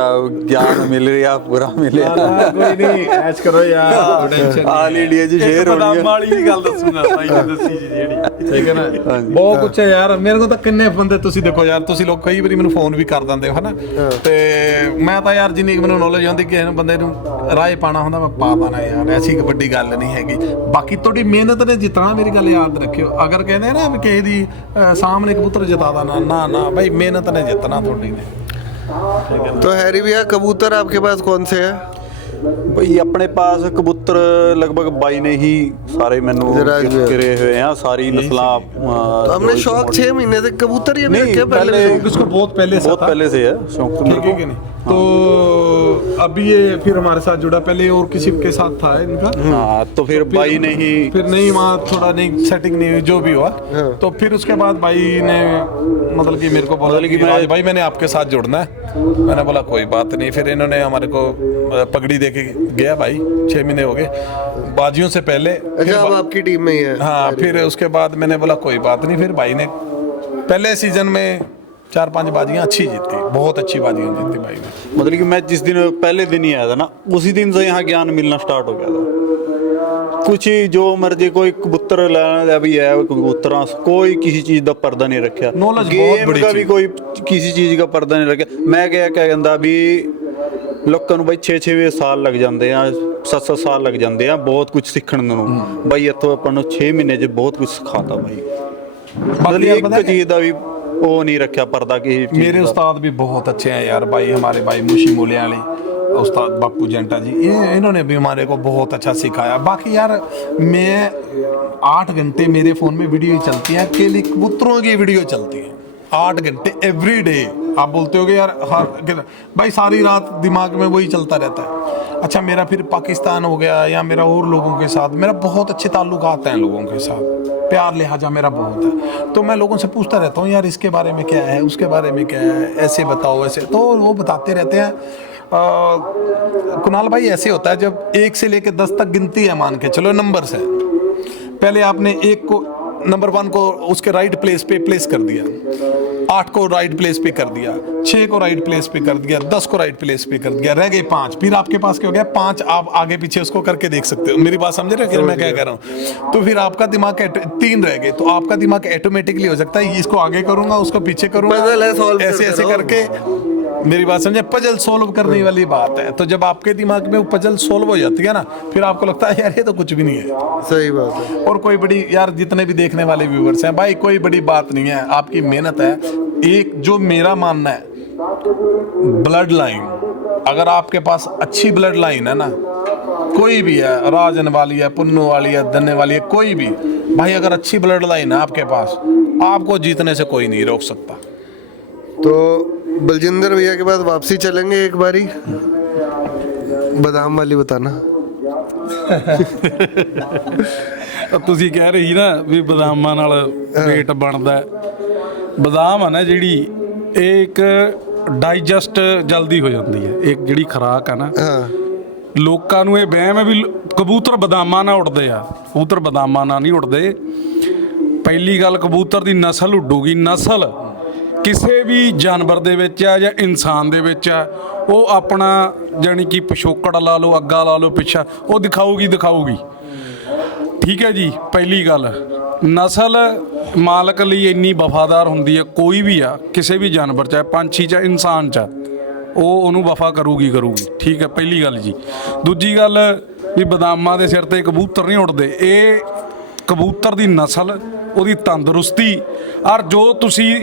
ਗਿਆਨ ਮਿਲ ਰਿਹਾ ਪੂਰਾ ਮਿਲਿਆ कोई नहीं ऐश करो यार टेंशन ਆਲ ਇੰਡੀਆ ਜੀ ਸ਼ੇਅਰ ਹੋ ਰਹੀ ਹੈ ਵਾਲੀ ਵੀ ਗੱਲ ਦੱਸੂਗਾ ਭਾਈ ਨੇ ਦੱਸੀ ਜੀ ਜਿਹੜੀ ਠੀਕ ਹੈ ਨਾ ਬਹੁਤ ਕੁਛ ਹੈ ਯਾਰ ਮੇਰੇ ਕੋਲ ਤਾਂ ਕਿੰਨੇ ਬੰਦੇ ਤੁਸੀਂ ਦੇਖੋ ਯਾਰ ਤੁਸੀਂ ਲੋਕ ਕਈ ਵਾਰੀ ਮੈਨੂੰ ਫੋਨ ਵੀ ਕਰ ਦਿੰਦੇ ਹੋ ਹਨਾ ਤੇ ਮੈਂ ਤਾਂ ਯਾਰ ਜਿੰਨੀ ਕੁ ਮੈਨੂੰ ਨੌਲੇਜ ਹੁੰਦੀ ਕਿ ਕਿਸੇ ਬੰਦੇ ਨੂੰ ਰਾਏ ਪਾਣਾ ਹੁੰਦਾ ਮੈਂ ਪਾ ਪਾਣਾ ਯਾਰ ਐਸੀ ਇੱਕ ਵੱਡੀ ਗੱਲ ਨਹੀਂ ਹੈਗੀ ਬਾਕੀ ਤੁਹਾਡੀ ਮਿਹਨਤ ਨੇ ਜਿਤਨਾ ਮੇਰੀ ਗੱਲ ਯਾਦ ਰੱਖਿਓ ਅਗਰ ਕਹਿੰਦੇ ਨਾ ਵੀ ਕਿਸੇ ਦੀ ਸਾਹਮਣੇ ਕਬੂਤਰ ਜਿਤਾਦਾ ਨਾ ਨਾ ਭਾਈ ਮਿਹਨਤ ਨੇ ਜਿੱਤਣਾ ਤੁਹਾਡੀ ਨੇ तो हैरी भैया कबूतर आपके पास कौन से हैं? ਭਾਈ ਆਪਣੇ ਪਾਸ ਕਬੂਤਰ ਲਗਭਗ 22 ਨੇ ਹੀ ਸਾਰੇ ਮੈਨੂੰ ਜਰਾ ਜੀ। ਕਰੇ ਹੋਏ ਆ ਸਾਰੀ ਨਸਲਾਂ तो हमने शौक 6 महीने से कबूतर ही अभी नहीं, रखे हैं पहले से? इसको बहुत पहले से बहुत था। पहले से है शौक तो मेरे ठीक है को कि नहीं तो अभी ये फिर हमारे साथ जुड़ा पहले और किसी के साथ था इनका हाँ तो फिर भाई ने ही फिर नहीं वहाँ थोड़ा नहीं सेटिंग नहीं हुई जो भी हुआ तो फिर उसके बाद भाई ने मतलब कि मेरे को बोला कि राज भाई मैंने आपके साथ जुड़ना है मैंने बोला कोई बात नहीं फिर इन्होंने हमारे को पगड़ी दे के गया भाई 6 महीने हो गए बाजियों से पहले अच्छा अब आपकी टीम में ही है? हाँ फिर उसके बाद मैंने बोला कोई बात नहीं फिर भाई ने पहले सीजन में 4-5 बाजियां अच्छी जीती बहुत अच्छी बाजियां जीती भाई ने मतलब कि मैं जिस दिन पहले दिन ही आया था ना उसी दिन से यहाँ ज्ञान मिलना स्टार्ट हो गया था कुछ ही जो मर्जी कोई कबूतर लेना भी है कबूतर कोई किसी चीज का पर्दा नहीं रखा Knowledge बहुत बड़ी का भी चीज। कोई किसी चीज का पर्दा नहीं रखा मैं क्या कहता भी ਲੋਕਾਂ ਨੂੰ ਬਾਈ 6-6 ਸਾਲ ਲੱਗ ਜਾਂਦੇ ਆ 7-7 ਸਾਲ ਲੱਗ ਜਾਂਦੇ ਆ ਬਹੁਤ ਕੁਝ ਸਿੱਖਣ ਨੂੰ ਬਾਈ ਇੱਥੋਂ ਆਪਾਂ ਨੂੰ 6 ਮਹੀਨੇ 'ਚ ਬਹੁਤ ਕੁਝ ਸਿਖਾਤਾ ਬਾਈ बाकी यार पता ਇੱਕ ਚੀਜ਼ ਦਾ ਵੀ ਉਹ ਨਹੀਂ ਰੱਖਿਆ ਪਰਦਾ ਕਿ मेरे उस्ताद भी बहुत अच्छे हैं यार भाई हमारे भाई मुशी मूलियाली उस्ताद बापू जंटा जी इन्होंने भी हमारे को बहुत अच्छा सिखाया बाकी यार मैं 8 घंटे मेरे फ़ोन में वीडियो चलती है अकेले कबूतरों की वीडियो चलती है 8 घंटे एवरी डे आप बोलते हो कि यार हर भाई सारी रात दिमाग में वही चलता रहता है अच्छा मेरा फिर पाकिस्तान हो गया या मेरा और लोगों के साथ मेरा बहुत अच्छे ताल्लुकात हैं लोगों के साथ प्यार लिहाजा मेरा बहुत है तो मैं लोगों से पूछता रहता हूँ यार इसके बारे में क्या है उसके बारे में क्या है ऐसे बताओ ऐसे तो वो बताते रहते हैं कुणाल भाई ऐसे होता है जब 1 से लेकर 10 तक गिनती है मान के चलो नंबर से पहले आपने 1 को नंबर 1 को उसके राइट प्लेस पे प्लेस कर दिया 8 को राइट प्लेस पे कर दिया 6 को राइट प्लेस पे कर दिया 10 को राइट प्लेस पे कर दिया रह गए 5 फिर आपके पास क्या हो गया 5 आप आगे पीछे उसको करके देख सकते हो मेरी बात समझ रहे हो कि मैं क्या कह रहा हूँ तो फिर आपका दिमाग 3 रह गए तो आपका दिमाग ऑटोमेटिकली हो सकता है इसको आगे करूंगा उसको पीछे करूंगा Puzzle है, solve ऐसे करते ऐसे रहो। करके मेरी बात समझे पजल सोल्व करने वाली बात है तो जब आपके दिमाग में वो पजल सोल्व हो जाती है ना फिर आपको लगता है यार ये तो कुछ भी नहीं है सही बात है। और कोई बड़ी यार जितने भी देखने वाले व्यूवर्स हैं भाई कोई बड़ी बात नहीं है आपकी मेहनत है एक जो मेरा मानना है ब्लड लाइन अगर आपके पास अच्छी ब्लड लाइन है ना कोई भी है राजन वाली है पुन्नू वाली है दन्ने वाली है कोई भी भाई अगर अच्छी ब्लड लाइन है आपके पास आपको जीतने से कोई नहीं रोक सकता तो बलजिंदर भैया के पास वापसी चलेंगे एक बारी बादाम वाली बताना ਤੁਸੀਂ ਕਹਿ ਰਹੀ ਨਾ ਵੀ ਬਦਾਮਾਂ ਨਾਲ weight ਬਣਦਾ ਹੈ। ਬਦਾਮ ਆ ਨਾ ਜਿਹੜੀ ਇਹ ਇੱਕ ਡਾਈਜੈਸਟ ਜਲਦੀ ਹੋ ਜਾਂਦੀ ਹੈ ਇੱਕ ਜਿਹੜੀ ਖੁਰਾਕ ਆ ਨਾ हाँ ਲੋਕਾਂ ਨੂੰ ਇਹ ਵਹਿਮ ਹੈ ਵੀ ਕਬੂਤਰ ਬਦਾਮਾਂ ਨਾਲ ਉੱਡਦੇ ਆ ਕਬੂਤਰ ਬਦਾਮਾਂ ਨਾਲ ਨਹੀਂ ਉੱਡਦੇ ਪਹਿਲੀ ਗੱਲ ਕਬੂਤਰ ਦੀ ਨਸਲ ਉੱਡੂਗੀ ਨਸਲ ਕਿਸੇ ਵੀ ਜਾਨਵਰ ਦੇ ਵਿੱਚ ਆ ਜਾਂ ਇਨਸਾਨ ਦੇ ਵਿੱਚ ਆ ਉਹ ਆਪਣਾ ਜਾਣੀ ਕਿ ਪਿਛੋਕੜ ਲਾ ਲਓ ਅੱਗਾ ਲਾ ਲਓ ਪਿੱਛਾ ਉਹ ਦਿਖਾਊਗੀ ਠੀਕ ਹੈ ਜੀ ਪਹਿਲੀ ਗੱਲ ਨਸਲ ਮਾਲਕ ਲਈ ਇੰਨੀ ਵਫਾਦਾਰ ਹੁੰਦੀ ਹੈ ਕੋਈ ਵੀ ਆ ਕਿਸੇ ਵੀ ਜਾਨਵਰ ਚਾਹੇ ਪੰਛੀ ਚਾਹੇ ਇਨਸਾਨ ਚ ਉਹ ਉਹਨੂੰ ਵਫਾ ਕਰੂਗੀ ਠੀਕ ਹੈ ਪਹਿਲੀ ਗੱਲ ਜੀ ਦੂਜੀ ਗੱਲ ਵੀ ਬਦਾਮਾਂ ਦੇ ਸਿਰ ਤੇ ਕਬੂਤਰ ਨਹੀਂ ਉੱਡਦੇ ਇਹ ਕਬੂਤਰ ਦੀ ਨਸਲ ਉਹਦੀ ਤੰਦਰੁਸਤੀ ਔਰ ਜੋ ਤੁਸੀਂ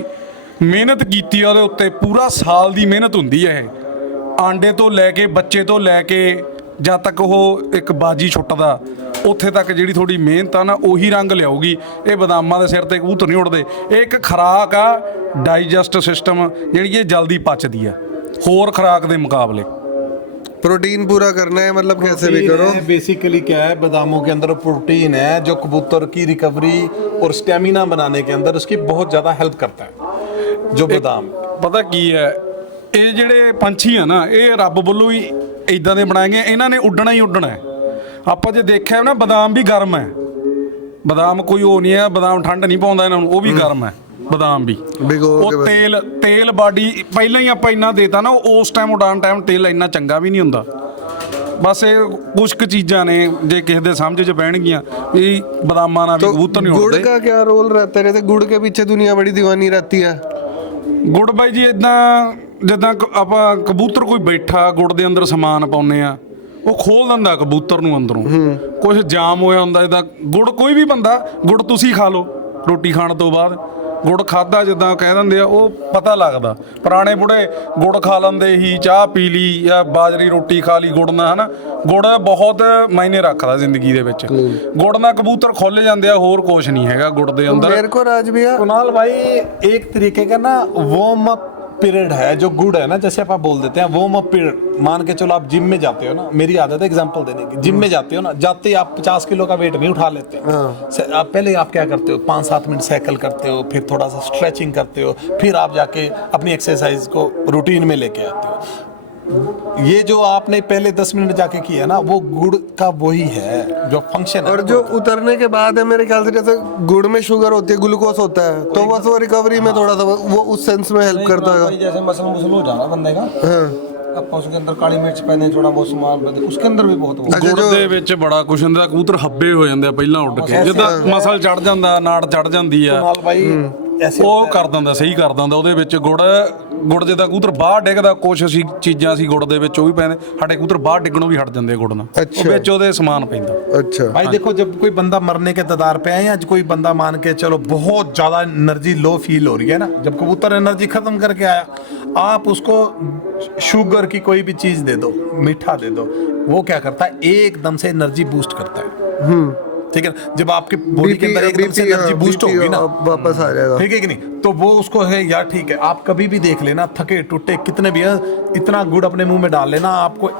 ਮਿਹਨਤ ਕੀਤੀ ਆ ਉਹਦੇ ਉੱਤੇ ਪੂਰਾ ਸਾਲ ਦੀ ਮਿਹਨਤ ਹੁੰਦੀ ਹੈ ਇਹ ਆਂਡੇ ਤੋਂ ਲੈ ਕੇ ਬੱਚੇ ਤੋਂ ਲੈ ਕੇ ਜਦ ਤੱਕ ਉਹ ਇੱਕ ਬਾਜੀ ਛੁੱਟਦਾ ਉੱਥੇ ਤੱਕ ਜਿਹੜੀ ਤੁਹਾਡੀ ਮਿਹਨਤ ਆ ਨਾ ਉਹੀ ਰੰਗ ਲਿਆਊਗੀ ਇਹ ਬਦਾਮਾਂ ਦੇ ਸਿਰ ਤੇ ਕਬੂਤਰ ਨਹੀਂ ਉੱਡਦੇ ਇਹ ਇੱਕ ਖੁਰਾਕ ਆ ਡਾਈਜੈਸਟ ਸਿਸਟਮ ਜਿਹੜੀ ਇਹ ਜਲਦੀ ਪਚਦੀ ਆ ਹੋਰ ਖੁਰਾਕ ਦੇ ਮੁਕਾਬਲੇ प्रोटीन पूरा करना है मतलब कैसे भी करो बेसिकली क्या है बादामों के अंदर प्रोटीन है जो कबूतर की रिकवरी और स्टेमिना बनाने के अंदर उसकी बहुत ज़्यादा हेल्प करता है जो बादाम ਪਤਾ ਕੀ ਹੈ ਇਹ ਜਿਹੜੇ ਪੰਛੀ ਆ ਨਾ ਇਹ ਰੱਬ ਵੱਲੋਂ ਹੀ ਇਦਾਂ ਦੇ ਬਣਾਏ ਗਏ, ਇਹਨਾਂ ਨੇ ਉੱਡਣਾ ਹੀ ਉੱਡਣਾ ਹੈ। ਆਪਾਂ ਜੇ ਦੇਖਿਆ ਨਾ ਬਦਾਮ ਵੀ ਗਰਮ ਹੈ, ਬਦਾਮ ਕੋਈ ਉਹ ਨਹੀਂ ਹੈ, ਬਦਾਮ ਠੰਡ ਨਹੀਂ ਪਾਉਂਦਾ ਇਹਨਾਂ ਨੂੰ, ਉਹ ਵੀ ਗਰਮ ਹੈ ਬਦਾਮ ਵੀ। ਭਿਗੋ ਕੇ ਉਹ ਬਸ। ਤੇਲ ਬਾਡੀ ਪਹਿਲਾਂ ਹੀ ਆਪਾਂ ਇੰਨਾ ਦੇਤਾ ਨਾ, ਉਸ ਟਾਈਮ ਉਡਾਨ ਟਾਈਮ ਤੇਲ ਇੰਨਾ ਚੰਗਾ ਵੀ ਨਹੀਂ ਹੁੰਦਾ। ਬਸ ਇਹ ਕੁਛ ਕੁ ਚੀਜ਼ਾਂ ਨੇ ਜੇ ਕਿਸੇ ਦੇ ਸਮਝ 'ਚ ਬਹਿਣਗੀਆਂ ਵੀ ਬਦਾਮਾਂ ਨਾਲ ਵੀ ਕਬੂਤਰ ਨਹੀਂ गुड़ ਉੱਡਦੇ। का क्या रोल रहता है? जैसे गुड़ के पीछे दुनिया बड़ी दीवानी रहती है। ਗੁੜ ਬਾਈ ਜੀ ਇਦਾਂ ਜਿੱਦਾਂ ਆਪਾਂ ਕਬੂਤਰ ਕੋਈ ਬੈਠਾ ਗੁੜ ਦੇ ਅੰਦਰ ਸਮਾਨ ਪਾਉਂਦੇ ਆ, ਉਹ ਖੋਲ ਦਿੰਦਾ ਕਬੂਤਰ ਨੂੰ ਅੰਦਰੋਂ। ਕੁਝ ਜਾਮ ਹੋਇਆ ਹੁੰਦਾ ਇਦਾਂ। ਗੁੜ ਕੋਈ ਵੀ ਬੰਦਾ ਗੁੜ ਤੁਸੀਂ ਖਾ ਲਓ ਰੋਟੀ ਖਾਣ ਤੋਂ ਬਾਅਦ, ਗੁੜ ਖਾਦਾ ਜਿੱਦਾਂ ਕਹਿ ਦਿੰਦੇ ਆ, ਉਹ ਪਤਾ ਲੱਗਦਾ। ਪੁਰਾਣੇ ਬੁੜੇ ਗੁੜ ਖਾ ਲੈਂਦੇ ਹੀ, ਚਾਹ ਪੀ ਲਈ ਜਾਂ ਬਾਜਰੀ ਰੋਟੀ ਖਾ ਲਈ ਗੁੜ ਨਾਲ, ਹਨਾ। ਗੁੜ ਬਹੁਤ ਮਾਇਨੇ ਰੱਖਦਾ ਜ਼ਿੰਦਗੀ ਦੇ ਵਿੱਚ। ਗੁੜ ਨਾਲ ਕਬੂਤਰ ਖੁੱਲ ਜਾਂਦੇ ਆ, ਹੋਰ ਕੁਝ ਨਹੀਂ ਹੈਗਾ ਗੁੜ ਦੇ ਅੰਦਰ। मेरे को राज भैया कुणाल भाई एक तरीके का ना वार्म अप पीरियड है जो गुड़ है ना, जैसे आप बोल देते हैं वार्म अप पीरियड। मान के चलो आप जिम में जाते हो ना, मेरी आदत है एग्जांपल देने की, जिम में जाते हो ना, जाते ही आप 50 किलो का वेट नहीं उठा लेते। आप पहले आप क्या करते हो, 5-7 मिनट साइकिल करते हो, फिर थोड़ा सा स्ट्रेचिंग करते हो, फिर आप जाके अपनी एक्सरसाइज को रूटीन में लेके आते हो। ये जो आपने पहले 10 मिनट जाके किया ना, वो गुड़ का वही है जो फंक्शन है। और जो उतरने के बाद है, मेरे ख्याल से जैसे गुड़ में शुगर होती है, ग्लूकोज होता है, तो बस वो रिकवरी में थोड़ा सा वो उस सेंस में हेल्प करता है। जैसे मसल मुसल हो जाना बंदे का, ਆਪਾਂ उसके अंदर काली मिर्च पहने, थोड़ा बहुत सामान पहने, उसके अंदर भी बहुत वो। ਗੁੜ ਦੇ ਵਿੱਚ ਬੜਾ ਕੁਛ ਹੁੰਦਾ। ਕਬੂਤਰ ਹੱਬੇ ਹੋ ਜਾਂਦੇ ਆ ਪਹਿਲਾਂ ਉੱਡ ਕੇ, ਜਿੱਦਾਂ ਮਸਲ ਚੜ ਜਾਂਦਾ, ਨਾੜ ਚੜ ਜਾਂਦੀ ਆ, कुणाल भाई ऐसे ਉਹ ਕਰ ਦਿੰਦਾ, ਸਹੀ ਕਰ ਦਿੰਦਾ। ਉਹਦੇ ਵਿੱਚ ਗੁੜ ਜਿੱਦਾਂ ਕਬੂਤਰ ਬਾਹਰ ਡਿੱਗਦਾ, ਕੁਛ ਅਸੀਂ ਚੀਜ਼ਾਂ ਅਸੀਂ ਗੁੜ ਦੇ ਵਿੱਚ ਉਹ ਵੀ ਪੈਂਦੇ, ਸਾਡੇ ਕਬੂਤਰ ਬਾਹਰ ਡਿੱਗਣੋਂ ਵੀ ਹਟ ਜਾਂਦੇ ਆ ਗੁੜ ਨਾਲ। अच्छा। ਉਹ ਵਿੱਚ ਉਹਦੇ ਸਮਾਨ ਪੈਂਦਾ। अच्छा भाई देखो, जब कोई बंदा मरने के कगार पे है, या कोई बंदा मान के चलो बहुत ज्यादा एनर्जी लो फील हो रही है ना, जब कबूतर एनर्जी खत्म करके आया, आप उसको शुगर की कोई भी चीज दे दो, मीठा दे दो, वो क्या करता है, एकदम से एनर्जी बूस्ट करता है। ठीक है, जब आपके बॉडी के अंदर एकदम से एनर्जी बूस्ट होगी ना, वापस आ जाएगा। ठीक है कि नहीं, तो वो उसको है यार ठीक है। आप कभी भी देख लेना, थके टूटे कितने भी है, इतना गुड़ अपने मुंह में डाल लेना, आपको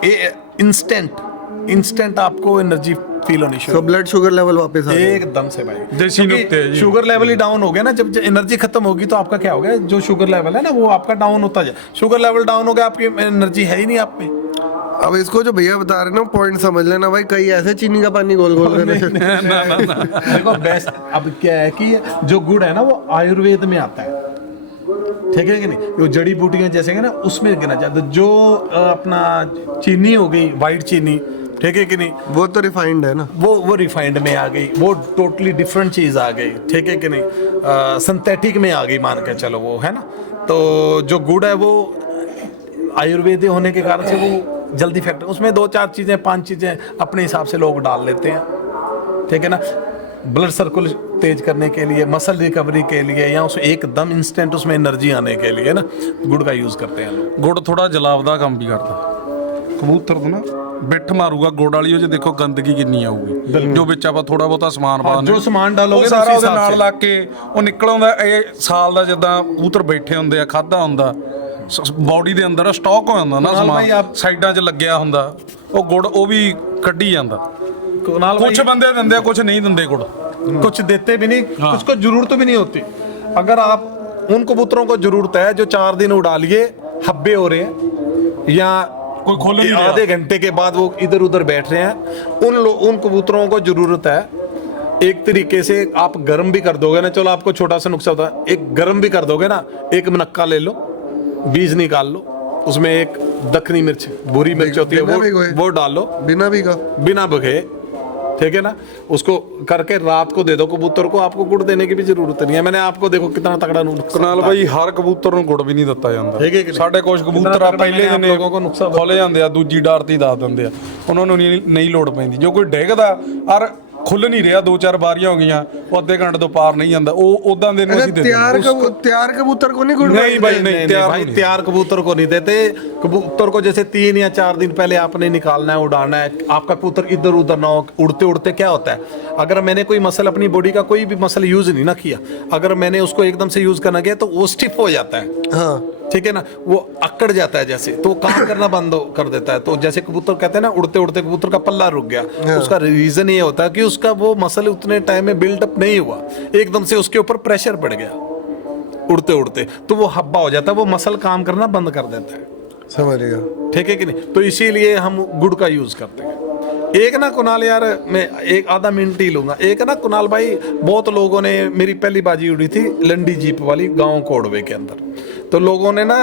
इंस्टेंट आपको एनर्जी फील होनी शुरू। तो ब्लड शुगर लेवल वापस आ जाएगा। एकदम से भाई, देसी नुक्ते हैं क्योंकि जी। शुगर लेवल ही डाउन हो गया ना, जब एनर्जी खत्म होगी तो आपका क्या हो गया, जो शुगर लेवल है ना वो आपका डाउन होता जाए। शुगर लेवल डाउन हो गया, आपकी एनर्जी है ही नहीं आप में। अब इसको जो भैया बता रहे हैं ना, पॉइंट समझ लेना भाई, कई ऐसे चीनी का पानी गोल गोल करने से। देखो बेस्ट अब क्या है कि जो गुड़ है ना वो आयुर्वेद में आता है, ठीक है कि नहीं, वो जड़ी बूटियां जैसे कि ना उसमें गिना जाता है। जो अपना चीनी हो गई, वाइट चीनी, ठीक है कि नहीं, वो तो रिफाइंड है ना। वो रिफाइंड में आ गई, वो टोटली डिफरेंट चीज़ आ गई, ठीक है कि नहीं, सिंथेटिक में आ गई मान के चलो, वो है ना। तो जो गुड़ है वो आयुर्वेदिक होने के कारण से वो जल्दी फैक्टर, उसमें 2-4 चीज़ें 5 चीज़ें अपने हिसाब से लोग डाल लेते हैं, ठीक है ना, ब्लड सर्कुल तेज करने के लिए, मसल रिकवरी के लिए, या उस एकदम इंस्टेंट उसमें एनर्जी आने के लिए ना गुड़ का यूज़ करते हैं लोग। ਗੁੜ ਥੋੜਾ ਜਲਾਵਦਾ ਕੰਮ ਵੀ ਕਰਦਾ ਕਬੂਤਰ ਤੋਂ ਨਾ, ਬਿੱਠ ਮਾਰੂਗਾ ਗੁੜ ਵਾਲੀ, ਉਹ 'ਚ ਦੇਖੋ ਗੰਦਗੀ ਕਿੰਨੀ ਆਊਗੀ, ਜੋ ਵਿੱਚ ਆਪਾਂ ਥੋੜਾ ਬਹੁਤਾ ਸਮਾਨ ਪਾ ਦਿੰਦੇ, ਜੋ ਸਮਾਨ ਡਾਲੋਗੇ ਉਹ ਸਾਰਾ ਉਸੇ ਉਹਦੇ ਹਿਸਾਬ ਨਾਲ ਸੇ। ਲੱਗ ਕੇ ਉਹ ਨਿਕਲ ਆਉਂਦਾ। ਇਹ ਸਾਲ ਦਾ ਜਿੱਦਾਂ ਕਬੂਤਰ ਬੈਠੇ ਹੁੰਦੇ ਆ, ਖਾਦਾ ਹੁੰਦਾ ਬਾਡੀ ਦੇ ਅੰਦਰ ਸਟਾਕ ਹੋ ਜਾਂਦਾ ਨਾ ਕੁਨਾਲ ਭਾਈ ਸਮਾਨ, ਆਪ- ਸਾਈਡਾਂ 'ਚ ਲੱਗਿਆ ਹੁੰਦਾ, ਉਹ ਗੁੜ ਉਹ ਵੀ ਕੱਢੀ ਜਾਂਦਾ। कुणाल ਕੁਝ भाई, ਬੰਦੇ ਦਿੰਦੇ ਆ, ਕੁਝ ਨਹੀਂ ਦਿੰਦੇ ਗੁੜ। कुछ देते भी नहीं, हाँ। कुछ को जरूरत भी नहीं होती। अगर आप उन कबूतरों को जरूरत है जो 4 दिन उड़ा लिए, हब्बे हो रहे हैं, या कोई खोल नहीं रहा। आधे घंटे के बाद वो इधर उधर बैठ रहे हैं, उन कबूतरों को जरूरत है। एक तरीके से आप गर्म भी कर दोगे ना, चलो आपको छोटा सा नुस्खा होता है, एक गर्म भी कर दोगे ना, एक मुनक्का ले लो, बीज निकाल लो, उसमें एक दखनी मिर्च, बुरी मिर्च होती बिना है, भिगोए। वो डाल लो बिना भी का बिना भगे, ठीक है ना, उसको करके रात को दे दो कबूतर को, आपको गुड़ देने की भी जरूरत नहीं है। मैंने आपको देखो कितना तगड़ा नुस्खा ਕਨਾਲ ਬਾਈ ਹਰ ਕਬੂਤਰ ਨੂੰ ਗੁੜ ਵੀ ਨਹੀਂ ਦਿੱਤਾ ਜਾਂਦਾ। ਠੀਕ ਹੈ ਕਿ ਨਹੀਂ? ਸਾਡੇ ਕੁਝ ਕਬੂਤਰ ਆ ਤਕੜਾ ਪਹਿਲੇ ਮੈਨੇ ਆਪ ਦਿਨੇ ਲੋਗੋਂ ਕੋ ਨੁਕਸਾ ਖੋਲੇ ਜਾਂਦੇ ਆ, ਦੂਜੀ ਡਾਰ ਤੇ ਹੀ ਦੱਸ ਦਿੰਦੇ ਆ, ਉਹਨਾਂ ਨੂੰ ਨਹੀਂ ਲੋੜ ਪੈਂਦੀ। ਜੋ ਕੋਈ ਡਿੱਗਦਾ ਔਰ ਖੁੱਲ ਨਹੀਂ ਰਿਹਾ, 2-4 ਵਾਰੀਆਂ ਹੋ ਗਈਆਂ, ਉਹ ਅੱਧੇ ਘੰਟੇ ਤੋਂ ਪਾਰ ਨਹੀਂ ਜਾਂਦਾ, ਉਹ ਉਦਾਂ ਦੇ ਨੂੰ ਅਸੀਂ ਦੇ ਦਿੰਦੇ। तैयार कबूतर को नहीं गुड़ नहीं भाई, नहीं, तैयार भाई नहीं। तैयार कबूतर को नहीं देते। कबूतर को जैसे 3 या 4 दिन पहले आपने निकालना है, उड़ाना है, आपका कबूतर इधर उधर ना हो। उड़ते उड़ते क्या होता है, अगर मैंने कोई मसल अपनी बॉडी का कोई भी मसल यूज नहीं ना किया, अगर मैंने उसको एकदम से यूज करना गया तो वो स्टिफ हो जाता है, हाँ ठीक है ना, वो अकड़ जाता है जैसे, तो काम करना बंद कर देता है। तो जैसे कबूतर कहते हैं ना, उड़ते उड़ते कबूतर का पल्ला रुक गया, उसका रीजन ये होता है कि उसका वो मसल उतने टाइम में बिल्डअप नहीं हुआ, एकदम से उसके ऊपर प्रेशर पड़ गया उड़ते उड़ते, तो वो हब्बा हो जाता है, वो मसल काम करना बंद कर देता है। समझ गया। ठीक है कि नहीं? तो इसीलिए हम गुड़ का यूज करते हैं। एक ना कुणाल यार, मैं एक आधा मिनट ही लूंगा। एक ना कुणाल भाई, बहुत लोगों ने, मेरी पहली बाजी उड़ी थी लंडी जीप वाली गांव कोडवे के अंदर, तो लोगों ने ना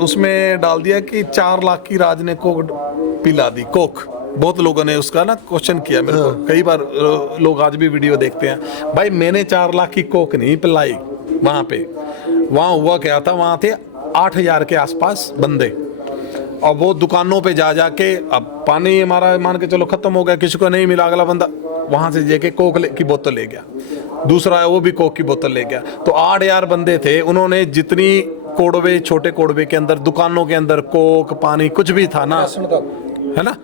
उसमें डाल दिया कि 4 लाख की राज ने कोक पिला दी, कोक। बहुत लोगों ने उसका ना क्वेश्चन किया मेरे को, कई बार लोग आज भी वीडियो देखते हैं। भाई मैंने 4 लाख की कोक नहीं पिलाई वहां पे। वहां हुआ क्या था, वहां थे 8,000 के आसपास बंदे, और वो दुकानों पे जा जाके, अब पानी हमारा मान के चलो खत्म हो गया, किसी को नहीं मिला, अगला बंदा वहां से जाके कोक की बोतल ले गया, दूसरा है वो भी कोक की बोतल ले गया। तो 8,000 बंदे थे, उन्होंने जितनी कोडवे, छोटे कोडवे के अंदर दुकानों के अंदर कोक पानी कुछ भी था ना, है ना,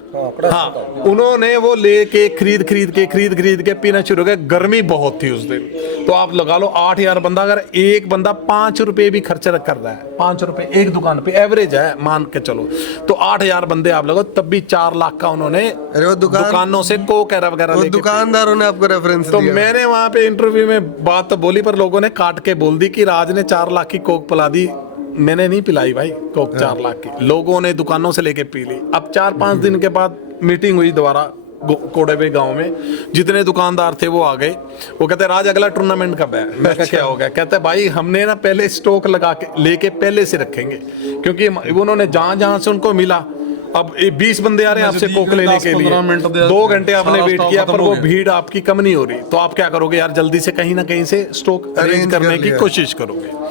हाँ, उन्होंने वो लेके खरीद खरीद के पीना शुरू हो गया। गर्मी बहुत थी उस दिन, तो आप लगा लो 8,000 बंदा, अगर एक बंदा 5 रुपए भी खर्च कर रहा है, 5 रुपए एक दुकान पे एवरेज है मान के चलो, तो 8,000 बंदे आप लोगों, तब भी 4 लाख का उन्होंने वो दुकानों से कोक वगैरह लेके, दुकानदारों ने आपको रेफरेंस तो दिया। मैंने वहां पे इंटरव्यू में बात तो बोली, पर लोगों ने काट के बोल दी कि राज ने 4 लाख की कोक पिला दी। मैंने नहीं पिलाई भाई कोक 4 लाख की, लोगों ने दुकानों से लेके पी ली। अब 4-5 दिन के बाद मीटिंग हुई दोबारा कोडवे गांव में, जितने दुकानदार थे वो आ गए। वो कहते राज अगला टूर्नामेंट कब है? मैं कहा क्या हो गया? कहते भाई हमने ना पहले स्टॉक लगा के लेके पहले से रखेंगे, क्योंकि उन्होंने जहां से उनको मिला, अब 20 बंदे आ रहे हैं आपसे कोक लेने के लिए, 2 घंटे आपने वेट किया, पर वो भीड़ आपकी कम नहीं हो रही, तो आप क्या करोगे यार, जल्दी से कहीं ना कहीं से स्टॉक अरेंज करने की कोशिश करोगे।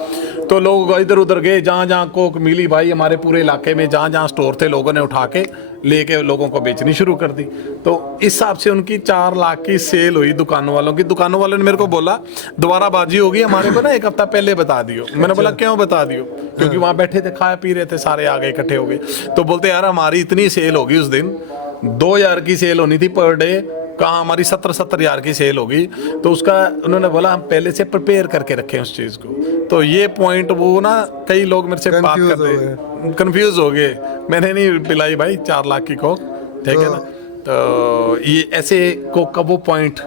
तो लोग इधर उधर गए, जहां कोक मिली भाई, हमारे पूरे इलाके में जहां स्टोर थे, लोगों ने उठा के लेके लोगों को बेचनी शुरू कर दी। तो इस हिसाब से उनकी 4 लाख की सेल हुई दुकानों वालों की। दुकानों वालों ने मेरे को बोला दोबारा बाजी होगी, हमारे को ना 1 हफ्ता पहले बता दियो। मैंने बोला क्यों बता दियो? क्योंकि वहां बैठे थे, खाया पी रहे थे, सारे आ गए, इकट्ठे हो गए। तो बोलते यार हमारी इतनी सेल होगी उस दिन, 2,000 की सेल होनी थी पर डे, कहाँ हमारी 70,000 की सेल होगी। तो उसका उन्होंने बोला हम पहले से प्रिपेयर करके रखें उस चीज़ को। तो ये पॉइंट वो ना कई लोग मेरे से बात करते, कंफ्यूज हो गए। मैंने नहीं पिलाई भाई 4 लाख की कोक, ठीक है ना। तो ये ऐसे कोक का वो पॉइंट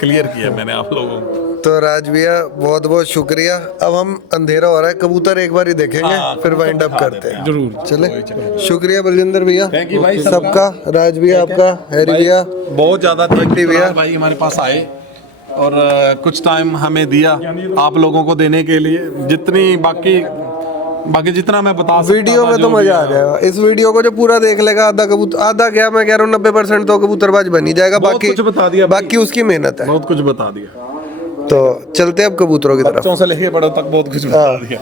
क्लियर किया मैंने आप लोगों को। तो राज भैया बहुत बहुत शुक्रिया। अब हम अंधेरा हो रहा है, कबूतर एक बार ही देखेंगे, फिर वाइंड अप करते हैं। जरूर, चले। शुक्रिया बलजिंदर भैया, थैंक यू भाई सबका, राज भैया आपका, हैरी भैया बहुत ज्यादा थैंक यू भैया। भाई हमारे पास आए और कुछ टाइम हमें दिया आप लोगों को देने के लिए। जितनी बाकी जितना मैं बता सकता वीडियो में तो मजा आ जाएगा। इस वीडियो को जो पूरा देख लेगा, आधा कबूतर, आधा क्या मैं कह रहा हूँ 90% तो कबूतरबाज बन ही जाएगा। बहुत बाकी कुछ बता दिया, बाकी उसकी मेहनत है। बहुत कुछ बता दिया। तो चलते अब कबूतरों की तरफ। बच्चों से लेके बड़ों तक बहुत कुछ बता दिया।